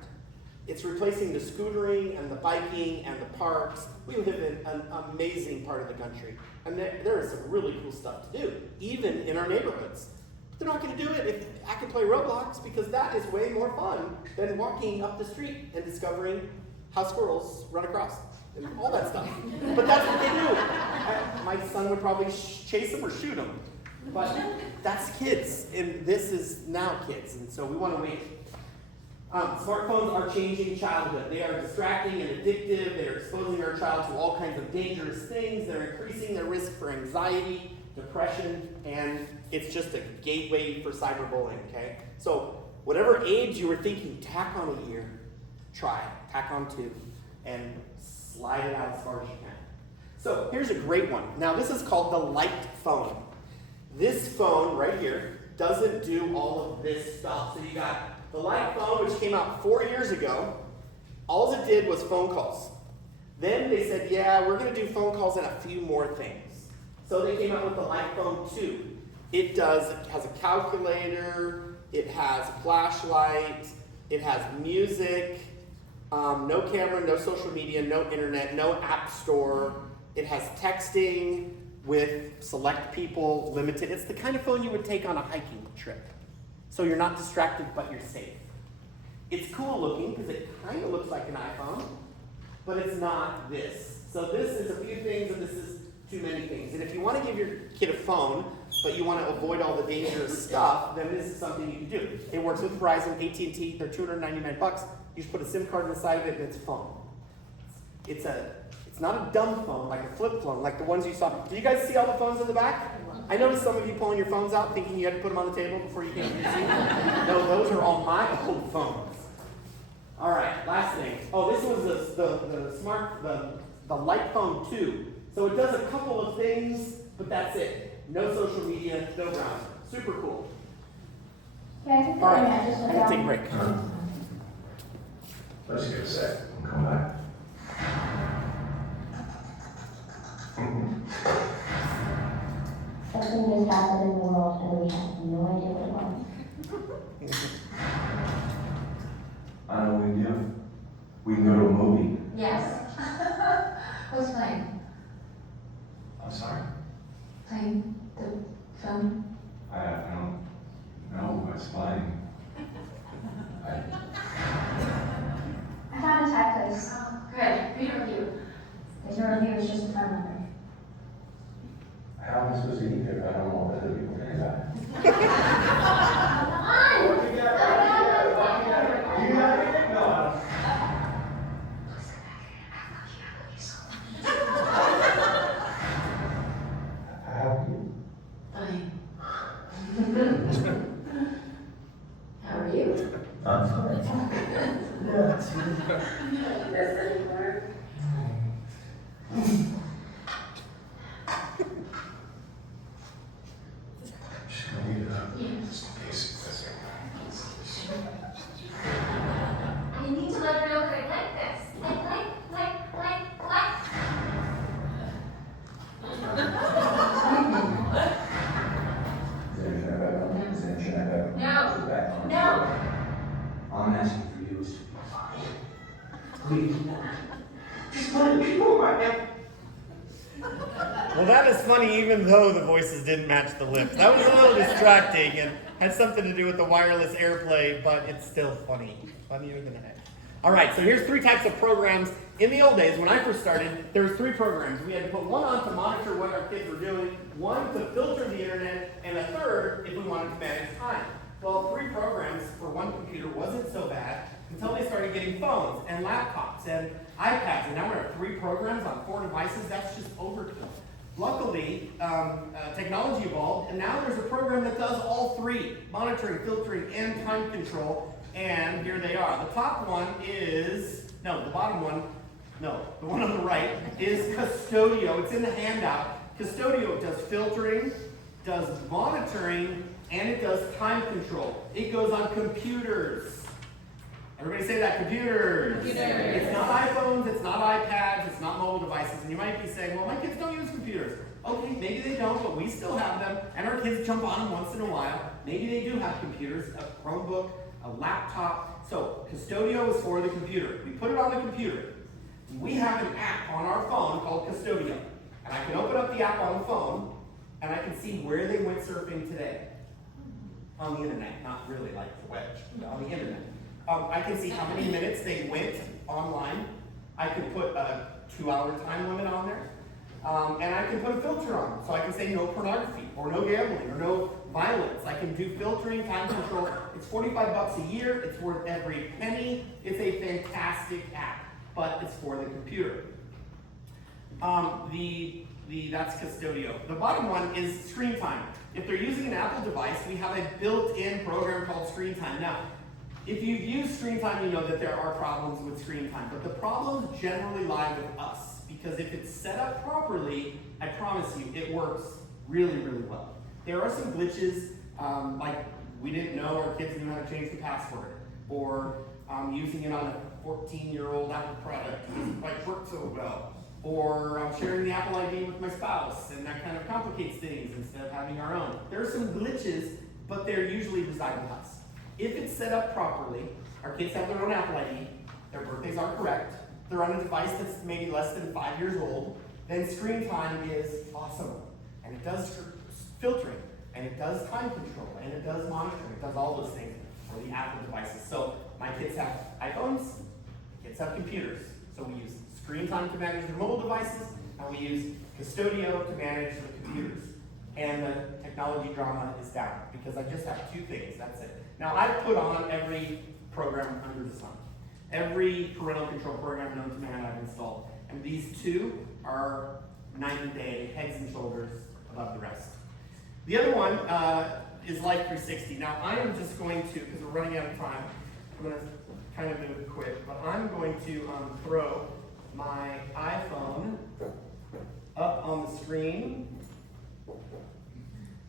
It's replacing the scootering and the biking and the parks. We live in an amazing part of the country, and there is some really cool stuff to do, even in our neighborhoods. But they're not going to do it if I can play Roblox, because that is way more fun than walking up the street and discovering how squirrels run across and all that stuff. But that's what they do. My son would probably chase them or shoot them. But that's kids, and this is now kids, and so we want to wait. Smartphones are changing childhood. They are distracting and addictive. They are exposing our child to all kinds of dangerous things. They're increasing their risk for anxiety, depression, and it's just a gateway for cyberbullying, okay? So whatever age you were thinking, tack on a year. Try it. Tack on 2. And slide it out as far as you can. So here's a great one. Now this is called the light phone. This phone right here doesn't do all of this stuff. So you got the light phone, which came out 4 years ago. All it did was phone calls. Then they said, yeah, we're going to do phone calls and a few more things. So they came out with the light phone 2. It has a calculator, it has a flashlight, it has music, no camera, no social media, no internet, no app store. It has texting with select people, limited. It's the kind of phone you would take on a hiking trip. So you're not distracted, but you're safe. It's cool looking because it kind of looks like an iPhone, but it's not this. So this is a few things, and this is too many things. And if you want to give your kid a phone, but you want to avoid all the dangerous stuff, then this is something you can do. It works with Verizon, AT&T. They're $299. You just put a SIM card inside of it, and it's a phone. It's not a dumb phone, like a flip phone, like the ones you saw. Did you guys see all the phones in the back? I noticed some of you pulling your phones out, thinking you had to put them on the table before you came to the seat. No, those are all my old phones. All right, last thing. Oh, this was the light phone 2. So it does a couple of things, but that's it. No social media, no browser. Super cool. Yeah, I think all right, I just I'm gonna take a break. Let's get a sec. We'll come back. Something just happened in the world and we have no idea what it was. I know what we can do. We can go to a movie. Yes. Who's playing? I'm sorry. Playing the film? I don't know what's playing. I found a Thai place. Oh, good. Read a review. There's no review, it's just a phone number. How am I supposed to eat there if I don't know what other people think about it? It's funny. Oh, I am. Well, that is funny, even though the voices didn't match the lips. That was a little distracting and had something to do with the wireless AirPlay, but it's still funny. Funnier than heck. All right, so here's 3 types of programs. In the old days, when I first started, there was 3 programs. We had to put one on to monitor what our kids were doing, one to filter the internet, and a third if we wanted to manage time. Well, 3 programs for one computer wasn't so bad until they started getting phones and laptops and iPads, and now we have 3 programs on 4 devices. That's just overkill. Luckily, technology evolved, and now there's a program that does all 3, monitoring, filtering, and time control, and here they are. The top one is, no, the bottom one, no, the one on the right is Custodio. It's in the handout. Custodio does filtering, does monitoring, and it does time control. It goes on computers. Everybody say that, computers. It's not iPhones, it's not iPads, it's not mobile devices. And you might be saying, well, my kids don't use computers. Okay, maybe they don't, but we still have them, and our kids jump on them once in a while. Maybe they do have computers, a Chromebook, a laptop. So, Custodio is for the computer. We put it on the computer. We have an app on our phone called Custodio. And I can open up the app on the phone, and I can see where they went surfing today. On the internet, not really like the web, but on the internet. I can see how many minutes they went online. I can put a 2-hour time limit on there. And I can put a filter on. So I can say no pornography, or no gambling, or no violence. I can do filtering, time control. It's $45 a year. It's worth every penny. It's a fantastic app, but it's for the computer. That's Custodio. The bottom one is Screen Time. If they're using an Apple device, we have a built-in program called Screen Time. Now, if you've used Screen Time, you know that there are problems with Screen Time, but the problems generally lie with us, because if it's set up properly, I promise you, it works really, really well. There are some glitches, like we didn't know our kids knew how to change the password, or using it on a 14-year-old Apple product doesn't quite work so well, or sharing the Apple ID with my spouse, and that kind of complicates things instead of having our own. There are some glitches, but they're usually reside with us. If it's set up properly, our kids have their own Apple ID, their birthdays are correct, they're on a device that's maybe less than 5 years old, then Screen Time is awesome. And it does filtering, and it does time control, and it does monitoring, it does all those things for the Apple devices. So my kids have iPhones, kids have computers. So we use Screen Time to manage their mobile devices, and we use Custodio to manage the computers. And the technology drama is down, because I just have 2 things, that's it. Now, I've put on every program under the sun. Every parental control program known to man I've installed. And these 2 are night and day, heads and shoulders above the rest. The other one is Life 360. Now, I am just going to, because we're running out of time, I'm going to kind of move quick, but I'm going to throw my iPhone up on the screen.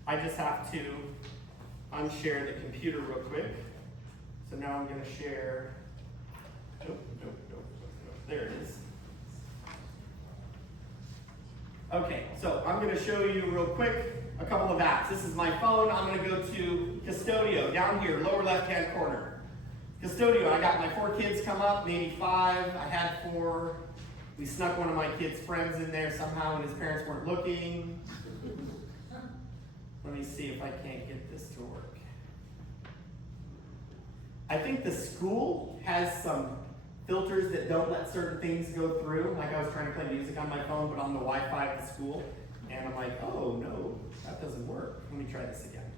I just have to unshare the computer real quick. So now I'm going to share. Nope. There it is. Okay, so I'm going to show you real quick a couple of apps. This is my phone. I'm going to go to Custodio down here, lower left-hand corner. Custodio, I got my 4 kids come up, maybe 5. I had 4. We snuck one of my kids' friends in there somehow when his parents weren't looking. Let me see if I can't get this to work. I think the school has some filters that don't let certain things go through. Like I was trying to play music on my phone, but on the Wi-Fi at the school. And I'm like, oh no, that doesn't work. Let me try this again.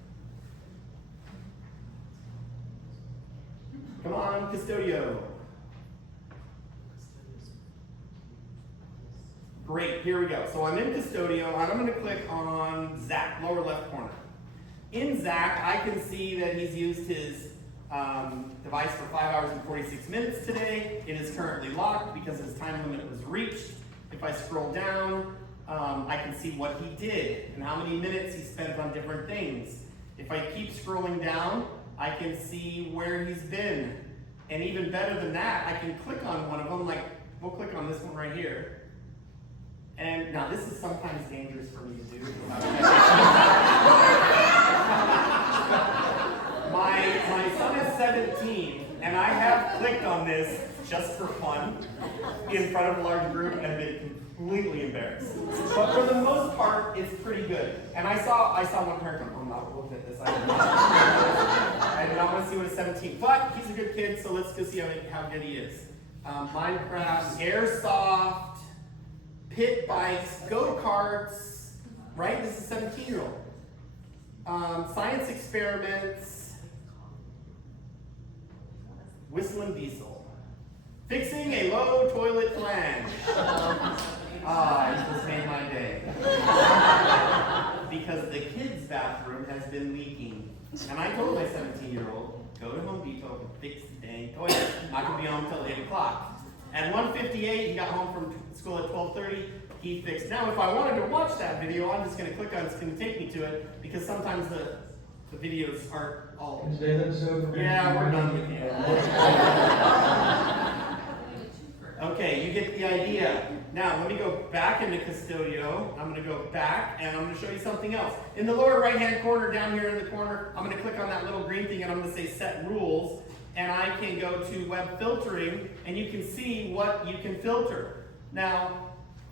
Come on, Custodio. Great, here we go. So I'm in Custodio, and I'm going to click on Zach, lower left corner. In Zach, I can see that he's used his device for 5 hours and 46 minutes today. It is currently locked because his time limit was reached. If I scroll down, I can see what he did and how many minutes he spent on different things. If I keep scrolling down, I can see where he's been. And even better than that, I can click on one of them, like we'll click on this one right here. And now this is sometimes dangerous for me to do. My son is 17, and I have clicked on this just for fun in front of a large group and been completely embarrassed. But for the most part, it's pretty good. And I saw one parent go, I'm not looking at this. I do not want to see what a 17, but he's a good kid, so let's go see how good he is. Minecraft, airsoft, pit bikes, go-karts, right? This is a 17-year-old. Science experiments, whistling diesel, fixing a low toilet flange. You just made my day. Because the kids' bathroom has been leaking. And I told my 17-year-old, go to Home Depot and fix the dang toilet. Not gonna be home until 8 o'clock. At 1:58, he got home from school at 12:30. He fixed. Now, if I wanted to watch that video, I'm just going to click on it. It's going to take me to it because sometimes the videos aren't all. Yeah, we're done with you. Okay, you get the idea. Now, let me go back into Custodio. I'm going to go back and I'm going to show you something else. In the lower right-hand corner, down here in the corner, I'm going to click on that little green thing and I'm going to say Set Rules. And I can go to Web Filtering and you can see what you can filter. Now,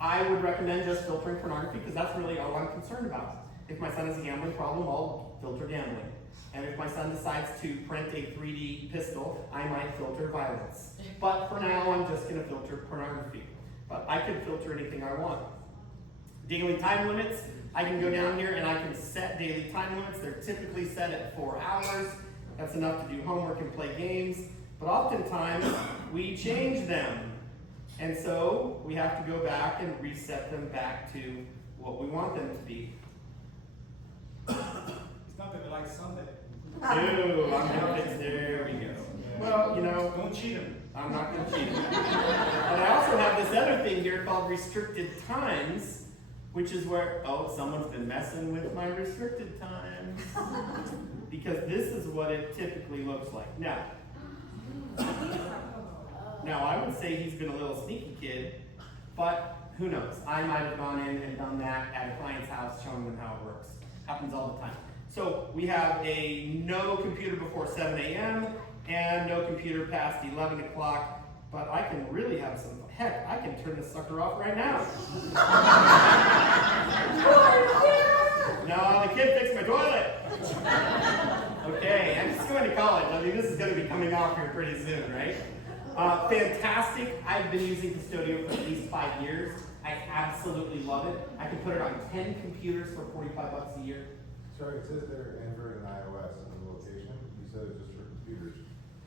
I would recommend just filtering pornography because that's really all I'm concerned about. If my son has a gambling problem, I'll filter gambling. And if my son decides to print a 3D pistol, I might filter violence. But for now, I'm just going to filter pornography. But I can filter anything I want. Daily time limits, I can go down here and I can set daily time limits. They're typically set at 4 hours. That's enough to do homework and play games. But oftentimes, we change them. And so we have to go back and reset them back to what we want them to be. It's not that they like Sunday. Ooh, I'm gonna fix. There we go. Well, you know, Don't cheat him. I'm not gonna cheat. But I also have this other thing here called restricted times, which is where, oh, someone's been messing with my restricted times. Because this is what it typically looks like. Now, I would say he's been a little sneaky kid, but who knows? I might have gone in and done that at a client's house, showing them how it works. Happens all the time. So we have a no computer before 7 a.m. and no computer past 11 o'clock, but I can really have some, heck, I can turn this sucker off right now. No, the kid fixed my toilet. Okay, I'm just going to college. I mean, this is going to be coming off here pretty soon, right? Fantastic. I've been using Custodio for at least 5 years. I absolutely love it. I can put it on 10 computers for $45 a year. Sorry, it says there Android and iOS on the location. You said it's just for computers.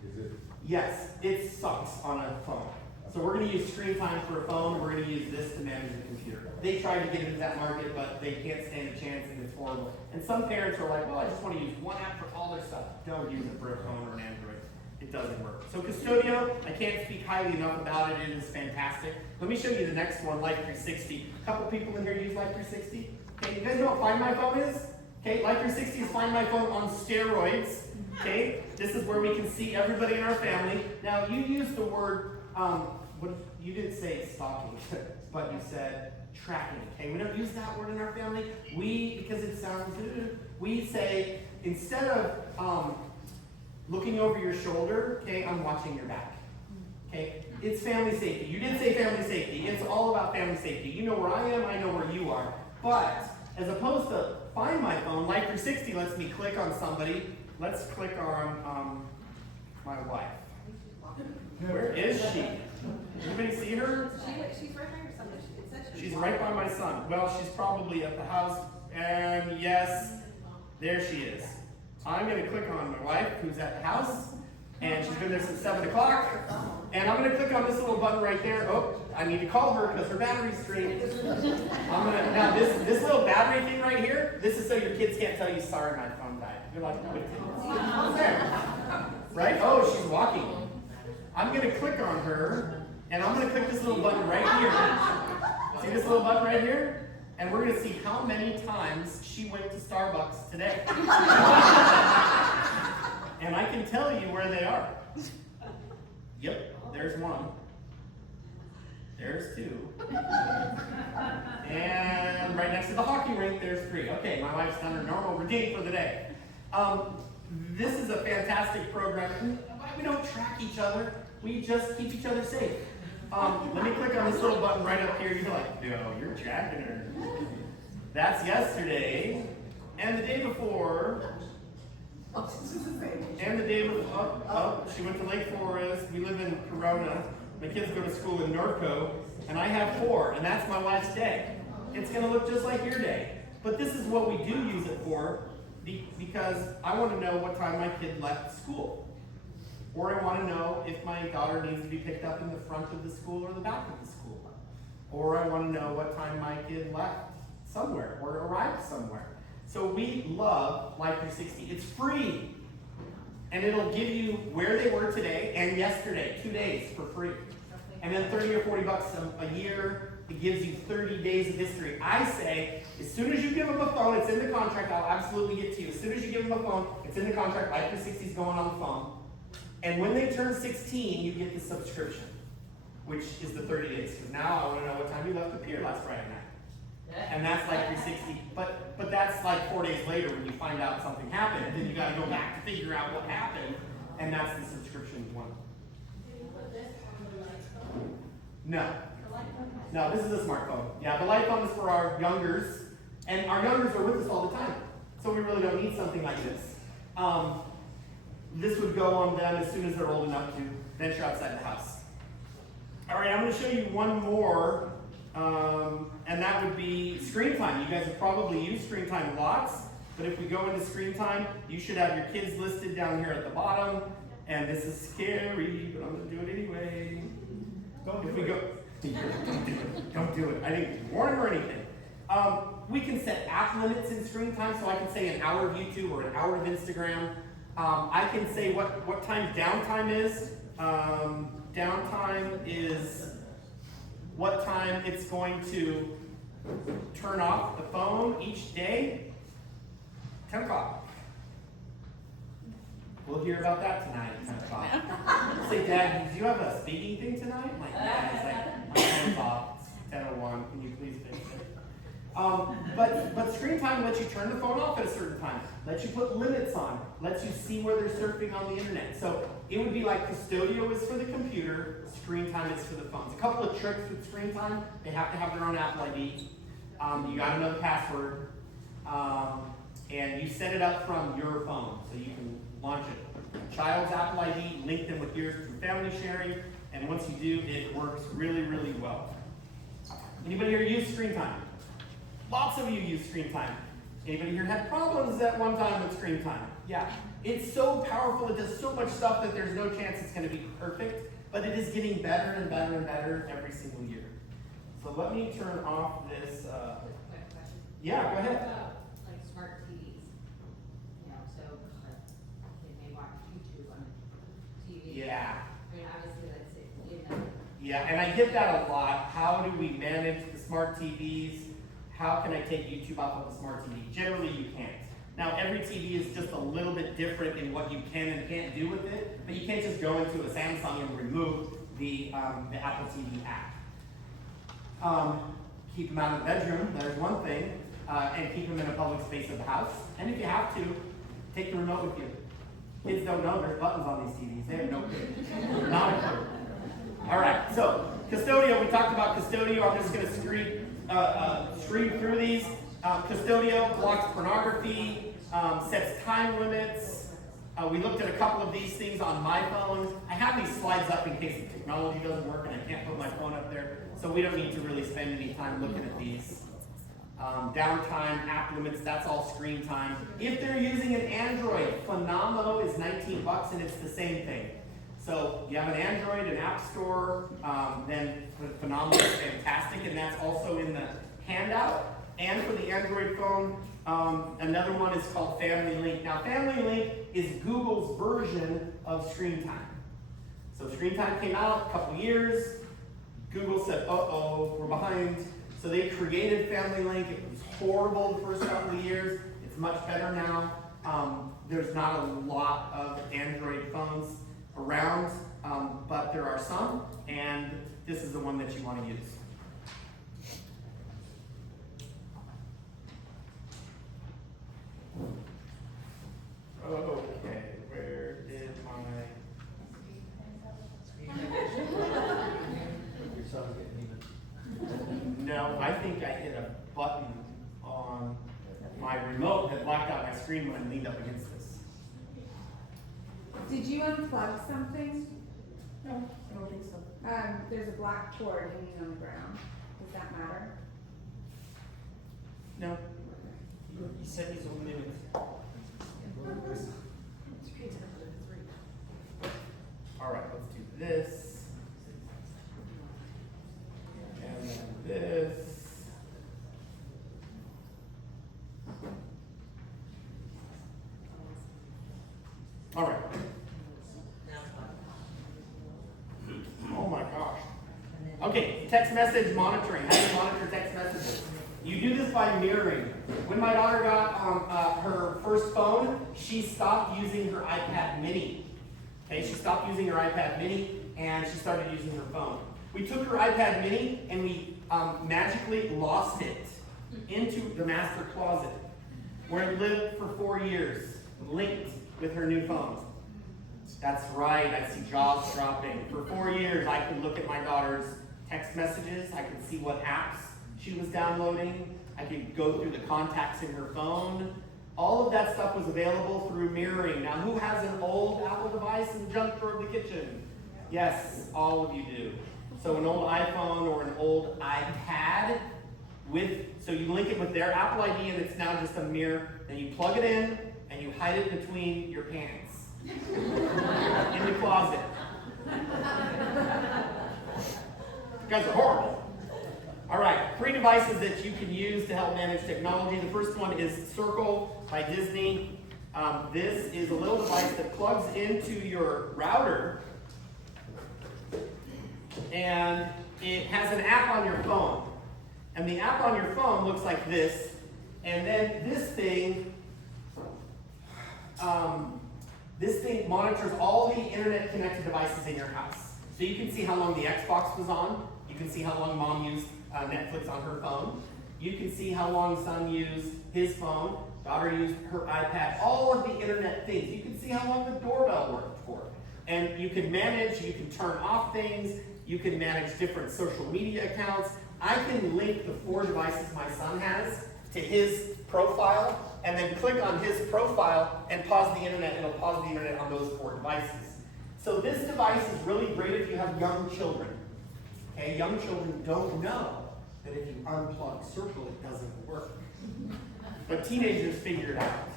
Is it? Yes, it sucks on a phone. So we're going to use screen time for a phone. We're going to use this to manage the computer. They tried to get into that market, but they can't stand a chance, and it's horrible. And some parents are like, well, I just want to use one app for all their stuff. Don't use it for a phone or an Android. It doesn't work. So Custodio, I can't speak highly enough about it. It is fantastic. Let me show you the next one, Life 360. A couple people in here use Life 360. Okay, you guys know what Find My Phone is? Okay, Life 360 is Find My Phone on steroids. Okay, this is where we can see everybody in our family. Now, you used the word, you didn't say stalking, but you said tracking. Okay, we don't use that word in our family. Because it sounds, we say, instead of looking over your shoulder, okay, I'm watching your back. Okay, it's family safety. You did say family safety. It's all about family safety. You know where I am, I know where you are. But as opposed to Find My Phone, Life 360 lets me click on somebody. Let's click on my wife. Where is she? Anybody see her? She's right by or something. It said She's right by my son. Well, she's probably at the house. And yes, there she is. I'm going to click on my wife, who's at the house, and she's been there since 7 o'clock. And I'm going to click on this little button right there. Oh, I need to call her because her battery's drained. Now this little battery thing right here, this is so your kids can't tell you, sorry, my phone died. You're like, what's there? Right? Oh, she's walking. I'm going to click on her, and I'm going to click this little button right here. See this little button right here? And we're going to see how many times she went to Starbucks today. And I can tell you where they are. Yep, there's one. There's two. And right next to the hockey rink, there's 3. Okay, my wife's done her normal routine for the day. This is a fantastic program. We don't track each other. We just keep each other safe. Let me click on this little button right up here. You're like, no, you're jacking her. That's yesterday. And the day before. And the day before. Oh, she went to Lake Forest. We live in Corona. My kids go to school in Norco. And I have 4. And that's my wife's day. It's going to look just like your day. But this is what we do use it for. Because I want to know what time my kid left school. Or I want to know if my daughter needs to be picked up in the front of the school or the back of the school. Or I want to know what time my kid left somewhere or arrived somewhere. So we love Life 360. It's free. And it'll give you where they were today and yesterday, 2 days for free. And then 30 or 40 bucks a year, it gives you 30 days of history. I say, as soon as you give them a phone, it's in the contract, I'll absolutely get to you. As soon as you give them a phone, it's in the contract, Life 360 is going on the phone. And when they turn 16, you get the subscription, which is the 30 days. Because now I want to know what time you left the pier last Friday night. And that's like 360. But that's like 4 days later when you find out something happened. And then you got to go back to figure out what happened. And that's the subscription one. No. No, this is a smartphone. Yeah, the light phone is for our youngers. And our youngers are with us all the time. So we really don't need something like this. This would go on them as soon as they're old enough to venture outside the house. All right, I'm going to show you one more, and that would be screen time. You guys have probably used screen time lots, but if we go into screen time, you should have your kids listed down here at the bottom, and this is scary, but I'm going to do it anyway. Don't do it. Don't do it. I didn't warn her or anything. We can set app limits in screen time, so I can say an hour of YouTube or an hour of Instagram. I can say what time downtime is. Downtime is what time it's going to turn off the phone each day. 10 o'clock. We'll hear about that tonight at 10 o'clock. Say, Dad, do you have a speaking thing tonight? I'm like, yeah. He's like, my phone's off. It's 10:01. Can you please fix it? But screen time lets you turn the phone off at a certain time, lets you put limits on, lets you see where they're surfing on the internet. So it would be like Custodio is for the computer, screen time is for the phones. A couple of tricks with screen time: they have to have their own Apple ID. You got to know the password, and you set it up from your phone, so you can launch it. Child's Apple ID, link them with yours through family sharing, and once you do, it works really, really well. Anybody here use screen time? Lots of you use screen time. Anybody here had problems at one time with screen time? Yeah. It's so powerful, it does so much stuff that there's no chance it's going to be perfect, but it is getting better and better and better every single year. So let me turn off this. Quick question. Yeah, go ahead. What about like smart TVs? You know, so like, they may watch YouTube on the TV. Yeah. I mean, obviously that's it, you know. Yeah, and I get that a lot. How do we manage the smart TVs? How can I take YouTube off of a smart TV? Generally, you can't. Now, every TV is just a little bit different in what you can and can't do with it, but you can't just go into a Samsung and remove the Apple TV app. Keep them out of the bedroom, there's one thing, and keep them in a public space of the house. And if you have to, take the remote with you. Kids don't know there's buttons on these TVs. They have no clue. Not a clue. All right, so Custodio, we talked about Custodio. I'm just going to scream through these. Custodio blocks pornography, sets time limits. We looked at a couple of these things on my phone. I have these slides up in case the technology doesn't work and I can't put my phone up there, so we don't need to really spend any time looking at these. Downtime, app limits, that's all screen time. If they're using an Android, Phenomo is 19 bucks and it's the same thing. So you have an Android, an app store, then Phenomo is fantastic, and that's also in the handout. And for the Android phone, another one is called Family Link. Now, Family Link is Google's version of Screen Time. So Screen Time came out a couple years. Google said, uh-oh, we're behind. So they created Family Link. It was horrible the first couple of years. It's much better now. There's not a lot of Android phones around, but there are some, and this is the one that you want to use. Okay, where did my... I think I hit a button on my remote that blacked out my screen when I leaned up against this. Did you unplug something? No, I don't think so. There's a black cord hanging on the ground. Does that matter? No. He said he's only with. All right, let's do this. And then this. All right. Oh my gosh. Okay, text message monitoring. How do you monitor text messages? You do this by mirroring. When my daughter got her first phone, she stopped using her iPad mini. Okay, she stopped using her iPad mini and she started using her phone. We took her iPad mini and we magically lost it into the master closet where it lived for 4 years, linked with her new phone. That's right, I see jaws dropping. For 4 years, I could look at my daughter's text messages. I could see what apps she was downloading. I could go through the contacts in her phone. All of that stuff was available through mirroring. Now, who has an old Apple device in the junk drawer of the kitchen? Yes, all of you do. So an old iPhone or an old iPad so you link it with their Apple ID and it's now just a mirror. Then you plug it in and you hide it between your pants. In the closet. You guys are horrible. All right, 3 devices that you can use to help manage technology. The first one is Circle by Disney. This is a little device that plugs into your router, and it has an app on your phone. And the app on your phone looks like this, and then this thing monitors all the internet-connected devices in your house. So you can see how long the Xbox was on. You can see how long mom used Netflix on her phone. You can see how long son used his phone. Daughter used her iPad. All of the internet things. You can see how long the doorbell worked for. And you can manage, you can turn off things. You can manage different social media accounts. I can link the 4 devices my son has to his profile, and then click on his profile and pause the internet. It'll pause the internet on those 4 devices. So this device is really great if you have young children. Okay, young children don't know that if you unplug Circle, it doesn't work. But teenagers figure it out.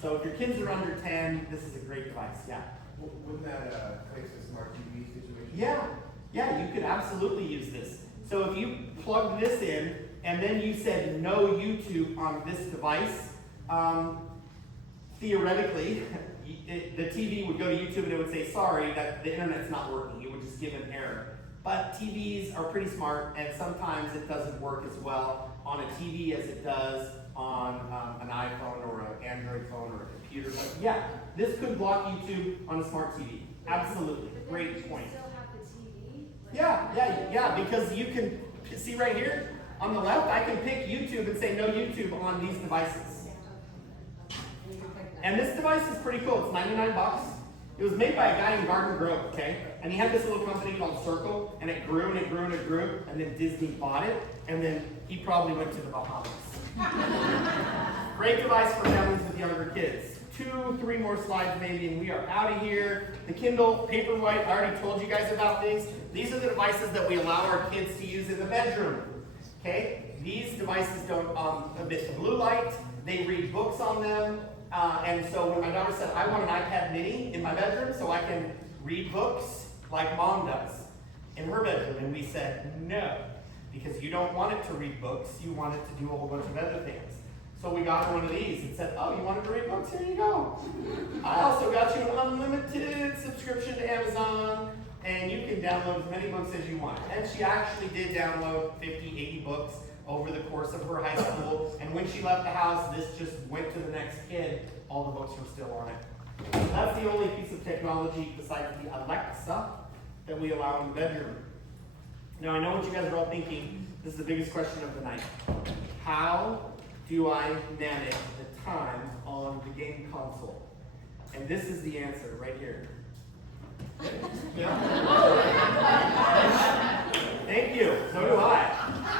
So if your kids are under 10, this is a great device, yeah. Wouldn't that fix a smart TV situation? Yeah, you could absolutely use this. So if you plug this in, and then you said no YouTube on this device, theoretically, the TV would go to YouTube and it would say, sorry, that the internet's not working. It would just give an error. But TVs are pretty smart, and sometimes it doesn't work as well on a TV as it does on an iPhone or an Android phone or a computer. But yeah, this could block YouTube on a smart TV. Absolutely, great point. Still have the TV? Yeah, because you can see right here on the left, I can pick YouTube and say no YouTube on these devices. And this device is pretty cool. It's 99 bucks. It was made by a guy in Garden Grove, okay? And he had this little company called Circle, and it grew and it grew and it grew, and then Disney bought it, and then he probably went to the Bahamas. Great device for families with younger kids. 2, 3 more slides maybe, and we are out of here. The Kindle Paperwhite, I already told you guys about these. These are the devices that we allow our kids to use in the bedroom, okay? These devices don't emit the blue light. They read books on them. And so when my daughter said, I want an iPad mini in my bedroom so I can read books like mom does in her bedroom, and we said no, because you don't want it to read books, you want it to do a whole bunch of other things. So we got her one of these and said, oh, you wanted to read books? Here you go. I also got you an unlimited subscription to Amazon, and you can download as many books as you want. And she actually did download 50, 80 books over the course of her high school, and when she left the house, this just went to the next kid. All the books were still on it. So that's the only piece of technology besides the Alexa that we allow in the bedroom. Now I know what you guys are all thinking. This is the biggest question of the night. How do I manage the time on the game console? And this is the answer right here. Yeah. Thank you. So do I.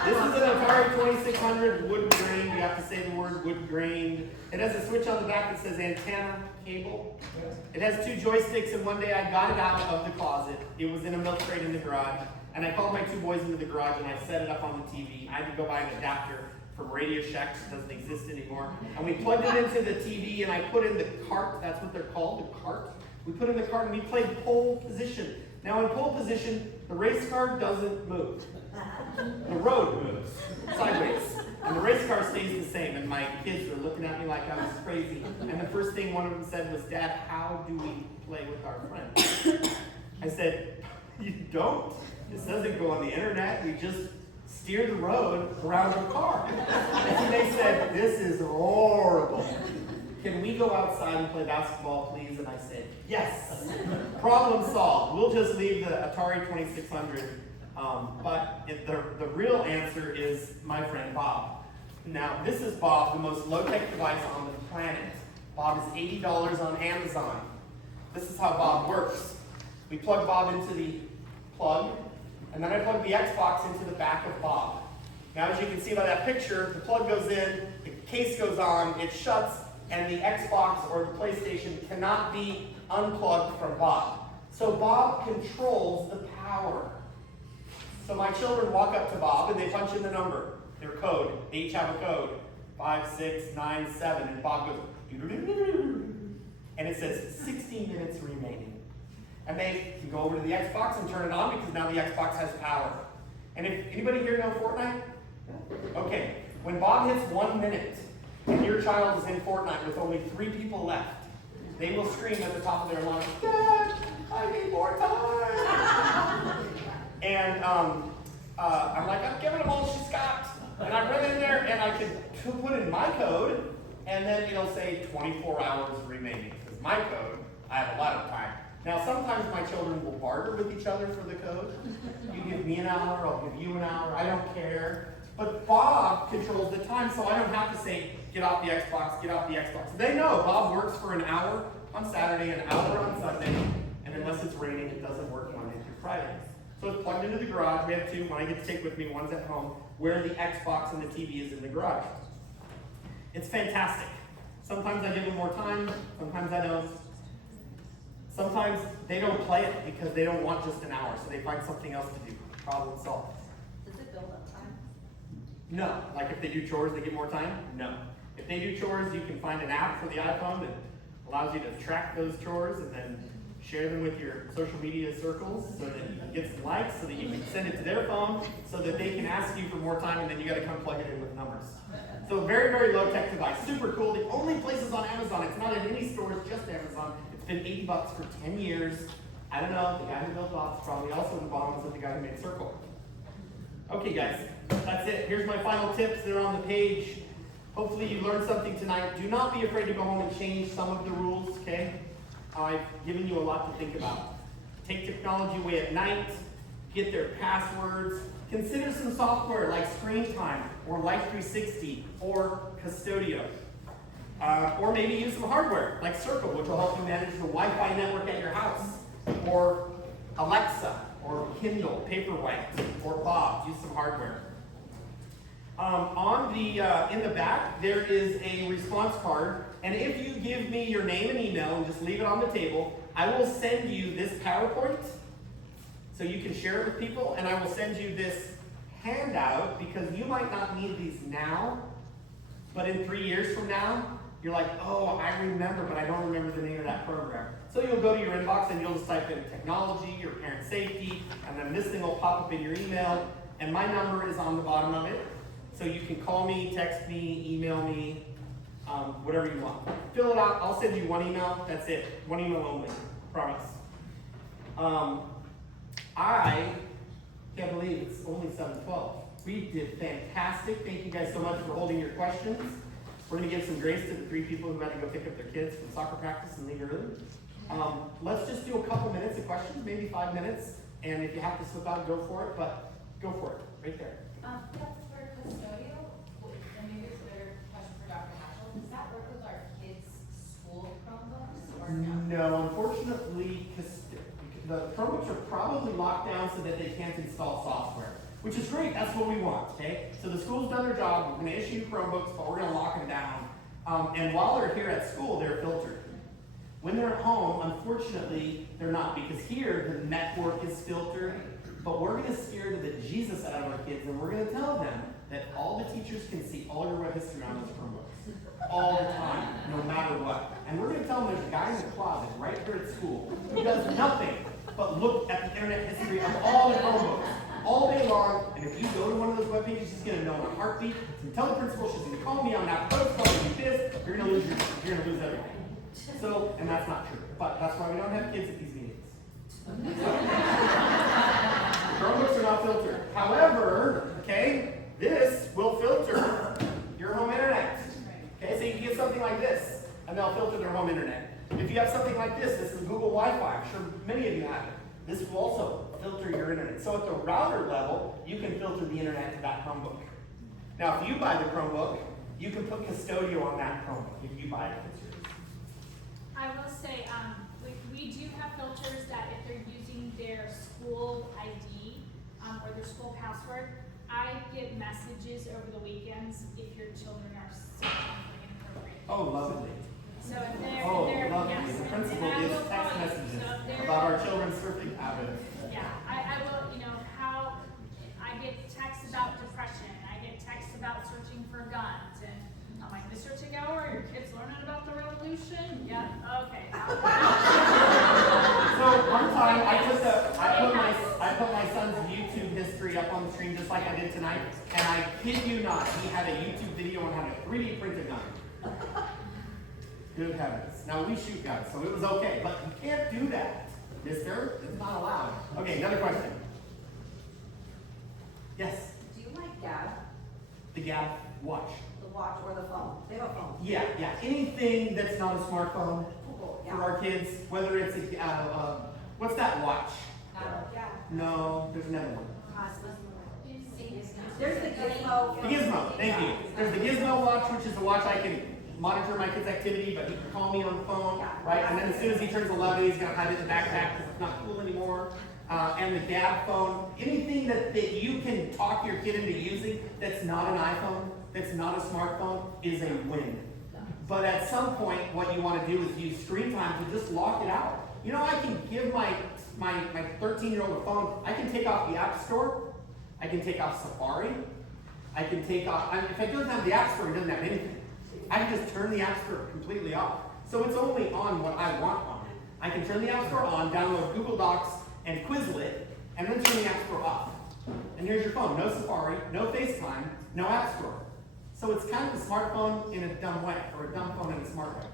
This is an Atari 2600 wood grain. You have to say the word wood grain. It has a switch on the back that says antenna cable. It has 2 joysticks, and one day I got it out of the closet. It was in a milk crate in the garage, and I called my 2 boys into the garage and I set it up on the TV. I had to go buy an adapter from Radio Shack, it doesn't exist anymore. And we plugged it into the TV, and I put in the cart, that's what they're called, the cart. We put in the cart and we played pole position. Now in pole position, the race car doesn't move. The road moves sideways. And the race car stays the same. And my kids were looking at me like I was crazy. And the first thing one of them said was, "Dad, how do we play with our friends?" I said, "You don't. This doesn't go on the internet. We just steer the road around the car." And they said, "This is horrible. Can we go outside and play basketball, please?" And I said, "Yes." Problem solved. We'll just leave the Atari 2600. But the real answer is my friend Bob. Now, this is Bob, the most low-tech device on the planet. Bob is $80 on Amazon. This is how Bob works. We plug Bob into the plug, and then I plug the Xbox into the back of Bob. Now, as you can see by that picture, the plug goes in, the case goes on, it shuts, and the Xbox or the PlayStation cannot be unplugged from Bob. So Bob controls the power. So my children walk up to Bob and they punch in the number, their code. They each have a code, 5697, and Bob goes, and it says 16 minutes remaining. And they can go over to the Xbox and turn it on because now the Xbox has power. And if anybody here know Fortnite? Okay, when Bob hits 1 minute and your child is in Fortnite with only 3 people left, they will scream at the top of their lungs, "Dad, I need more time." And I'm like, "I'm giving them all she's got." And I run in there and I can put in my code, and then it'll say 24 hours remaining. Because my code, I have a lot of time. Now, sometimes my children will barter with each other for the code. You give me an hour, I'll give you an hour, I don't care. But Bob controls the time, so I don't have to say, "Get off the Xbox, get off the Xbox." They know Bob works for an hour on Saturday, an hour on Sunday, and unless it's raining, it doesn't work Monday through Friday. So it's plugged into the garage. We have 2. One I get to take with me, one's at home, where the Xbox and the TV is in the garage. It's fantastic. Sometimes I give them more time, sometimes I don't. Sometimes they don't play it because they don't want just an hour, so they find something else to do. Problem solved. Does it build up time? No. Like if they do chores, they get more time? No. If they do chores, you can find an app for the iPhone that allows you to track those chores and then share them with your social media circles so that you can get some likes, so that you can send it to their phone, so that they can ask you for more time, and then you got to come plug it in with numbers. So very, very low-tech device. Super cool. The only place is on Amazon. It's not in any stores, just Amazon. It's been $80 for 10 years. I don't know. The guy who built Bob's probably also the bottom of the guy who made Circle. Okay, guys. That's it. Here's my final tips. They're on the page. Hopefully you learned something tonight. Do not be afraid to go home and change some of the rules, okay? I've given you a lot to think about. Take technology away at night, get their passwords, consider some software like Screen Time or Life 360 or Custodio. Or maybe use some hardware like Circle, which will help you manage the Wi-Fi network at your house, or Alexa, or Kindle, Paperwhite, or Bob. Use some hardware. In the back, there is a response card, and if you give me your name and email and just leave it on the table, I will send you this PowerPoint so you can share it with people, and I will send you this handout because you might not need these now, but in 3 years from now, you're like, "Oh, I remember, but I don't remember the name of that program." So you'll go to your inbox and you'll just type in technology or parent safety, and then this thing will pop up in your email, and my number is on the bottom of it. So you can call me, text me, email me, whatever you want. Fill it out. I'll send you one email. That's it. One email only. Promise. I can't believe it's only 7:12. We did fantastic. Thank you guys so much for holding your questions. We're going to give some grace to the 3 people who had to go pick up their kids from soccer practice and leave early. Let's just do a couple minutes of questions, maybe 5 minutes. And if you have to slip out, go for it. But go for it. Right there. That's for custodial, and maybe it's a better question for Dr. Hatchell. Does that work with our kids' school Chromebooks or no? No, unfortunately, the Chromebooks are probably locked down so that they can't install software, which is great. That's what we want, okay? So the school's done their job. We're gonna issue Chromebooks, but we're gonna lock them down. And while they're here at school, they're filtered. When they're at home, unfortunately, they're not, because here the network is filtered, but we're gonna scare the Jesus out of our kids, and we're gonna tell them that all the teachers can see all your web history on those Chromebooks. All the time, no matter what. And we're gonna tell them there's a guy in the closet right here at school who does nothing but look at the internet history of all the Chromebooks all day long. And if you go to one of those web pages, he's gonna know in a heartbeat. He's gonna tell the principal, she's gonna call me on that post, calling you this. You're gonna lose everything. So, and that's not true. But that's why we don't have kids at these meetings. Chromebooks are not filtered. However, okay, this will filter your home internet. Okay, so you can get something like this, and they'll filter their home internet. If you have something like this is Google Wi-Fi. I'm sure many of you have it. This will also filter your internet. So at the router level, you can filter the internet to that Chromebook. Now, if you buy the Chromebook, you can put custodial on that Chromebook if you buy it. I will say, we do have filters that if they're using their school ID or their school password, I get messages over the weekends if your children are sexually inappropriate. Oh, lovely. So if they're, Lovely. yes, The and principal I gives will text call you. messages So if they're- about our children's surfing habits. Yeah, I will, how, I get texts about depression, I get texts about searching for guns, and I'm like, Mr. Tagawa, are your kids learning about the revolution? Yeah, okay. So one time I put my son's YouTube history up on the screen just like I did tonight, and I kid you not, he had a YouTube video on how to 3D print a gun. Good heavens. Now we shoot guns, so it was okay, but you can't do that, mister. It's not allowed. Okay, another question. Yes, Do you like Gab, the Gab watch. the watch or the phone? They have a phone. Yeah, anything that's not a smartphone Google, for our kids, whether it's what's that watch? Yeah. No, there's another one. There's the Gizmo. The Gizmo, thank you. There's the Gizmo watch, which is a watch I can monitor my kid's activity, but he can call me on the phone, right? And then as soon as he turns 11, he's gonna hide it in the backpack because it's not cool anymore. And the Gab phone, anything that you can talk your kid into using that's not an iPhone, that's not a smartphone, is a win. But at some point, what you want to do is use screen time to just lock it out. I can give my 13-year-old a phone. I can take off the App Store. I can take off Safari. I can take off, if I don't have the App Store, it doesn't have anything. I can just turn the App Store completely off. So it's only on what I want on it. I can turn the App Store on, download Google Docs and Quizlet, and then turn the App Store off. And here's your phone. No Safari, no FaceTime, no App Store. So it's kind of a smartphone in a dumb way, or a dumb phone in a smart way.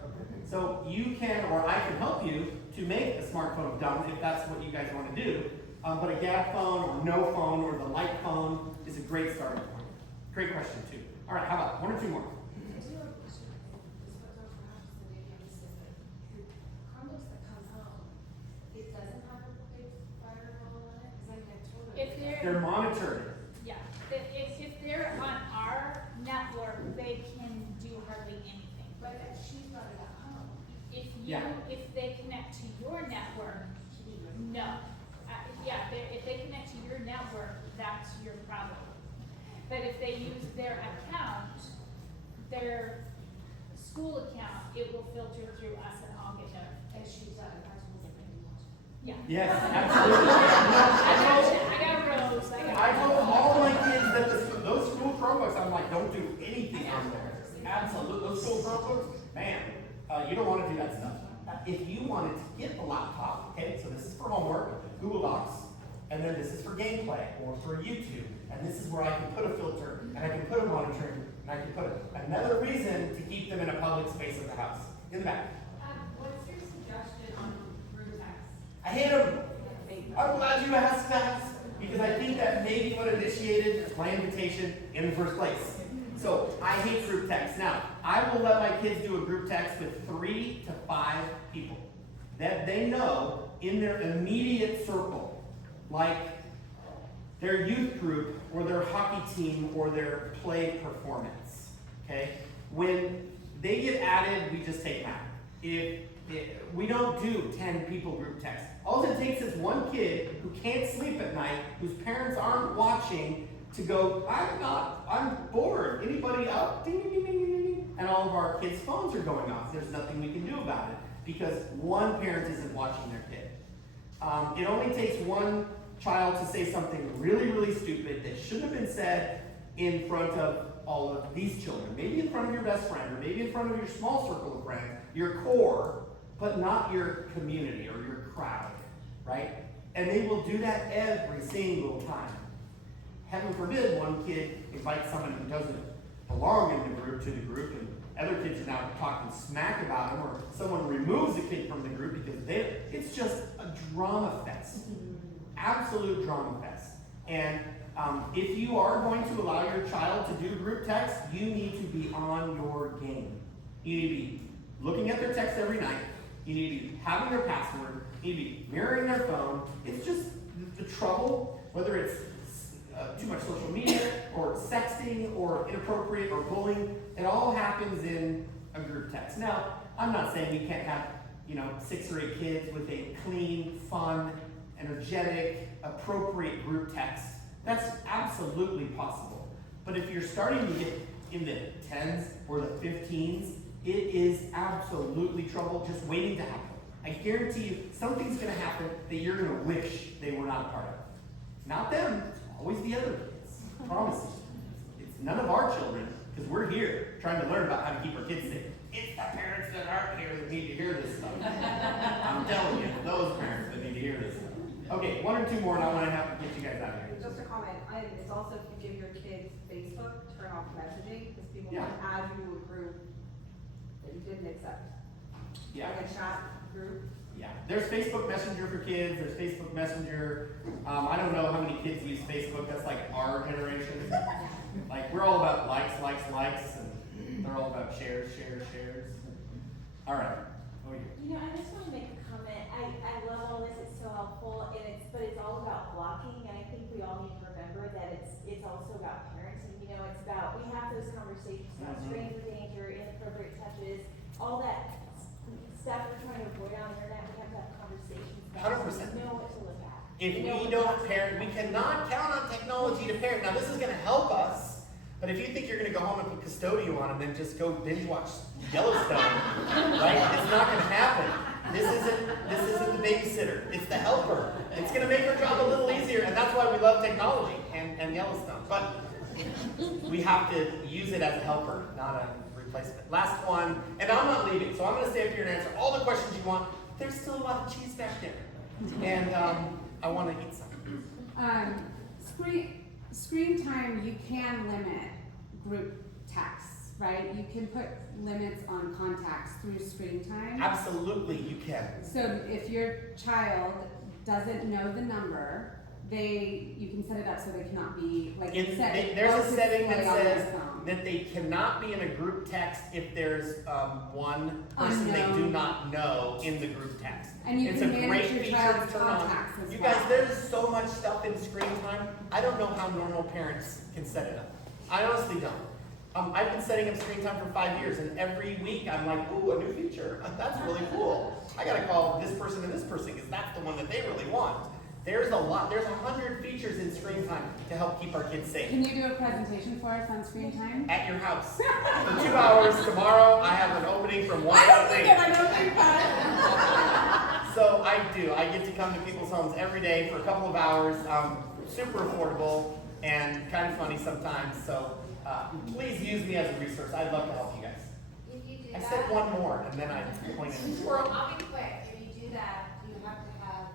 So you can, or I can help you to make a smartphone dumb if that's what you guys want to do. But a Gab phone, or no phone, or the light phone is a great starting point. Great question too. All right, how about one or two more? If They're monitored. yeah, if they're on our network, they can do hardly anything. But if she's not at home. If they connect to your network, no. If they connect to your network, that's your problem. But if they use their account, their school account, it will filter through us and I'll get notifications. Yeah. Yes, absolutely. I got Rose. I told all my kids that those school Chromebooks, I'm like, don't do anything on there. Absolutely. Those school Chromebooks, man, you don't want to do that stuff. If you wanted to get the laptop, okay, so this is for homework, Google Docs, and then this is for gameplay or for YouTube, and this is where I can put a filter, and I can put a monitoring, and I can put another reason to keep them in a public space of the house. In the back. What's your suggestion on group text? I hate them. I'm glad you asked that, because I think that may be what initiated my invitation in the first place. So I hate group text. Now, I will let my kids do a group text with 3 to 5 people that they know in their immediate circle, like their youth group or their hockey team or their play performance. Okay? When they get added, we just take them out. If We don't do 10 people group text. All it takes is one kid who can't sleep at night, whose parents aren't watching, to go, I'm bored. Anybody up? Ding, ding, ding, ding, ding, ding. And all of our kids' phones are going off. There's nothing we can do about it because one parent isn't watching their kid. It only takes one child to say something really, really stupid that shouldn't have been said in front of all of these children. Maybe in front of your best friend, or maybe in front of your small circle of friends, your core, but not your community or your crowd, right? And they will do that every single time. Heaven forbid one kid invites someone who doesn't belong in the group to the group, and other kids are now talking smack about him, or someone removes a kid from the group because it's just a drama fest. Absolute drama fest. And if you are going to allow your child to do group text, you need to be on your game. You need to be looking at their text every night. You need to be having their password. You need to be mirroring their phone. It's just the trouble, whether it's too much social media, or sexting, or inappropriate, or bullying. It all happens in a group text. Now, I'm not saying we can't have 6 or 8 kids with a clean, fun, energetic, appropriate group text. That's absolutely possible. But if you're starting to get in the 10s or the 15s, it is absolutely trouble just waiting to happen. I guarantee you something's going to happen that you're going to wish they were not a part of. Not them, it's always the other kids. I promise you. It's none of our children, because we're here trying to learn about how to keep our kids safe. It's the parents that aren't here that need to hear this stuff. I'm telling you, those parents that need to hear this stuff. Okay, 1 or 2 more, and I want to have to get you guys out of here. Just a comment, it's also if you give your kids Facebook, turn off messaging, because people Yeah. might add you to a group that you didn't accept. Yeah. Like a chat group. Yeah, there's Facebook Messenger for kids, there's Facebook Messenger. I don't know how many kids use Facebook, that's like our generation. Like, we're all about likes, and they're all about shares. All right, oh yeah. I just want to make a comment. I love all this, it's so helpful, but it's all about blocking, and I think we all need to remember that it's also about parenting. It's about, we have those conversations about stranger danger, inappropriate touches, all that stuff we're trying to avoid on the internet. We have to have conversations about 100%. so we know what to look at. If know we what don't to parent, we cannot count on technology to parent. Now, this is going to help us, but if you think you're going to go home and put custodial on and then just go binge watch Yellowstone, right? It's not going to happen. This isn't the babysitter. It's the helper. It's going to make our job a little easier, and that's why we love technology and Yellowstone. But we have to use it as a helper, not a replacement. Last one, and I'm not leaving, so I'm going to stay up here and answer all the questions you want. There's still a lot of cheese back there, and I want to eat some. Screen time, you can limit group texts, right? You can put limits on contacts through screen time. Absolutely, you can. So if your child doesn't know the number, you can set it up so they cannot be There's a setting that says that they cannot be in a group text if there's one person they do not know in the group text. And you it's can a manage great your feature child's to turn on. contacts as You well. guys, there's so much stuff in screen time. I don't know how normal parents can set it up. I honestly don't. I've been setting up screen time for 5 years, and every week I'm like, ooh, a new feature. That's really cool. I gotta call this person and this person because that's the one that they really want. There's 100 features in screen time to help keep our kids safe. Can you do a presentation for us on screen time? At your house. For 2 hours tomorrow, I have an opening from 1 to 3. So I do. I get to come to people's homes every day for a couple of hours. Super affordable and kind of funny sometimes. So please use me as a resource. I'd love to help you guys. If you do I that. said one more, and then I pointed. Well, I'll be quick. If you do that, do you have to have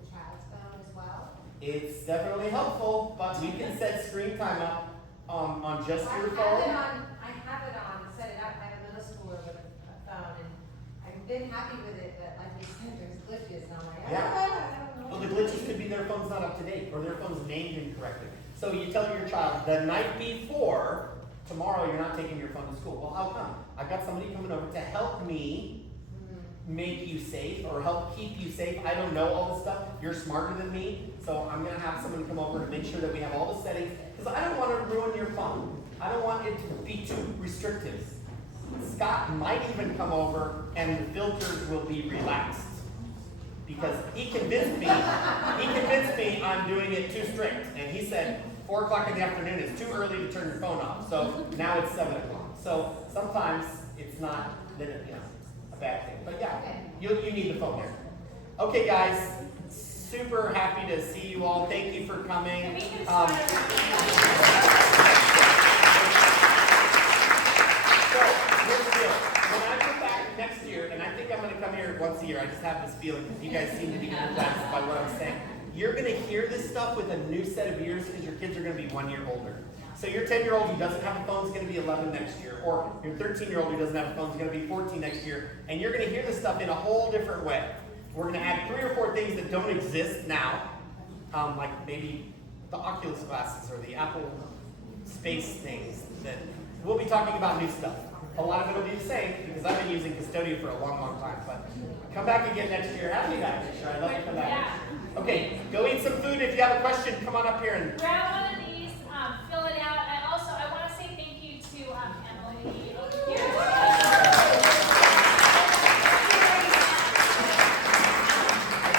the child's phone as well? It's definitely helpful, but we can set screen time up on just your I phone. have it on, set it up. I have a middle schooler with a phone, and I've been happy with it, but like you said, there's glitches, and I'm like, Yeah. I don't know. Well, the glitches could be their phone's not up to date, or their phone's named incorrectly. So you tell your child the night before, tomorrow you're not taking your phone to school. Well, how come? I've got somebody coming over to help me make you safe or help keep you safe. I don't know all this stuff. You're smarter than me, so I'm gonna have someone come over to make sure that we have all the settings, because I don't want to ruin your phone. I don't want it to be too restrictive. Scott might even come over and the filters will be relaxed. Because he convinced me I'm doing it too strict. And he said 4 o'clock in the afternoon is too early to turn your phone off. So now it's 7 o'clock. So sometimes it's not, a bad thing. But yeah, you need the phone there. Okay guys, super happy to see you all. Thank you for coming. So here's the deal. When I come back next year, and I think I'm going to come here once a year, I just have this feeling, because you guys seem to be influenced by what I'm saying. You're going to hear this stuff with a new set of ears because your kids are going to be 1 year older. So your 10-year-old who doesn't have a phone is going to be 11 next year, or your 13-year-old who doesn't have a phone is going to be 14 next year, and you're going to hear this stuff in a whole different way. We're going to add 3 or 4 things that don't exist now, like maybe the Oculus glasses or the Apple Space things. That we'll be talking about new stuff. A lot of it will be the same because I've been using Custodio for a long, long time. But come back again next year. Have me back next year. I'd love to come back. Okay, go eat some food. If you have a question, come on up here and grab one of these, fill it out. I want to say thank you to Emily over here.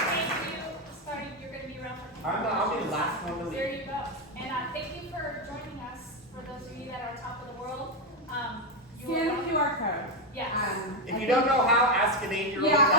Thank you. Sorry, you're going to be around for I'll be the last one to leave. There you go. And thank you for joining us. For those of you that are top of the world, Scan the QR code. Yes. If you don't know how, ask an 8-year-old. Yeah,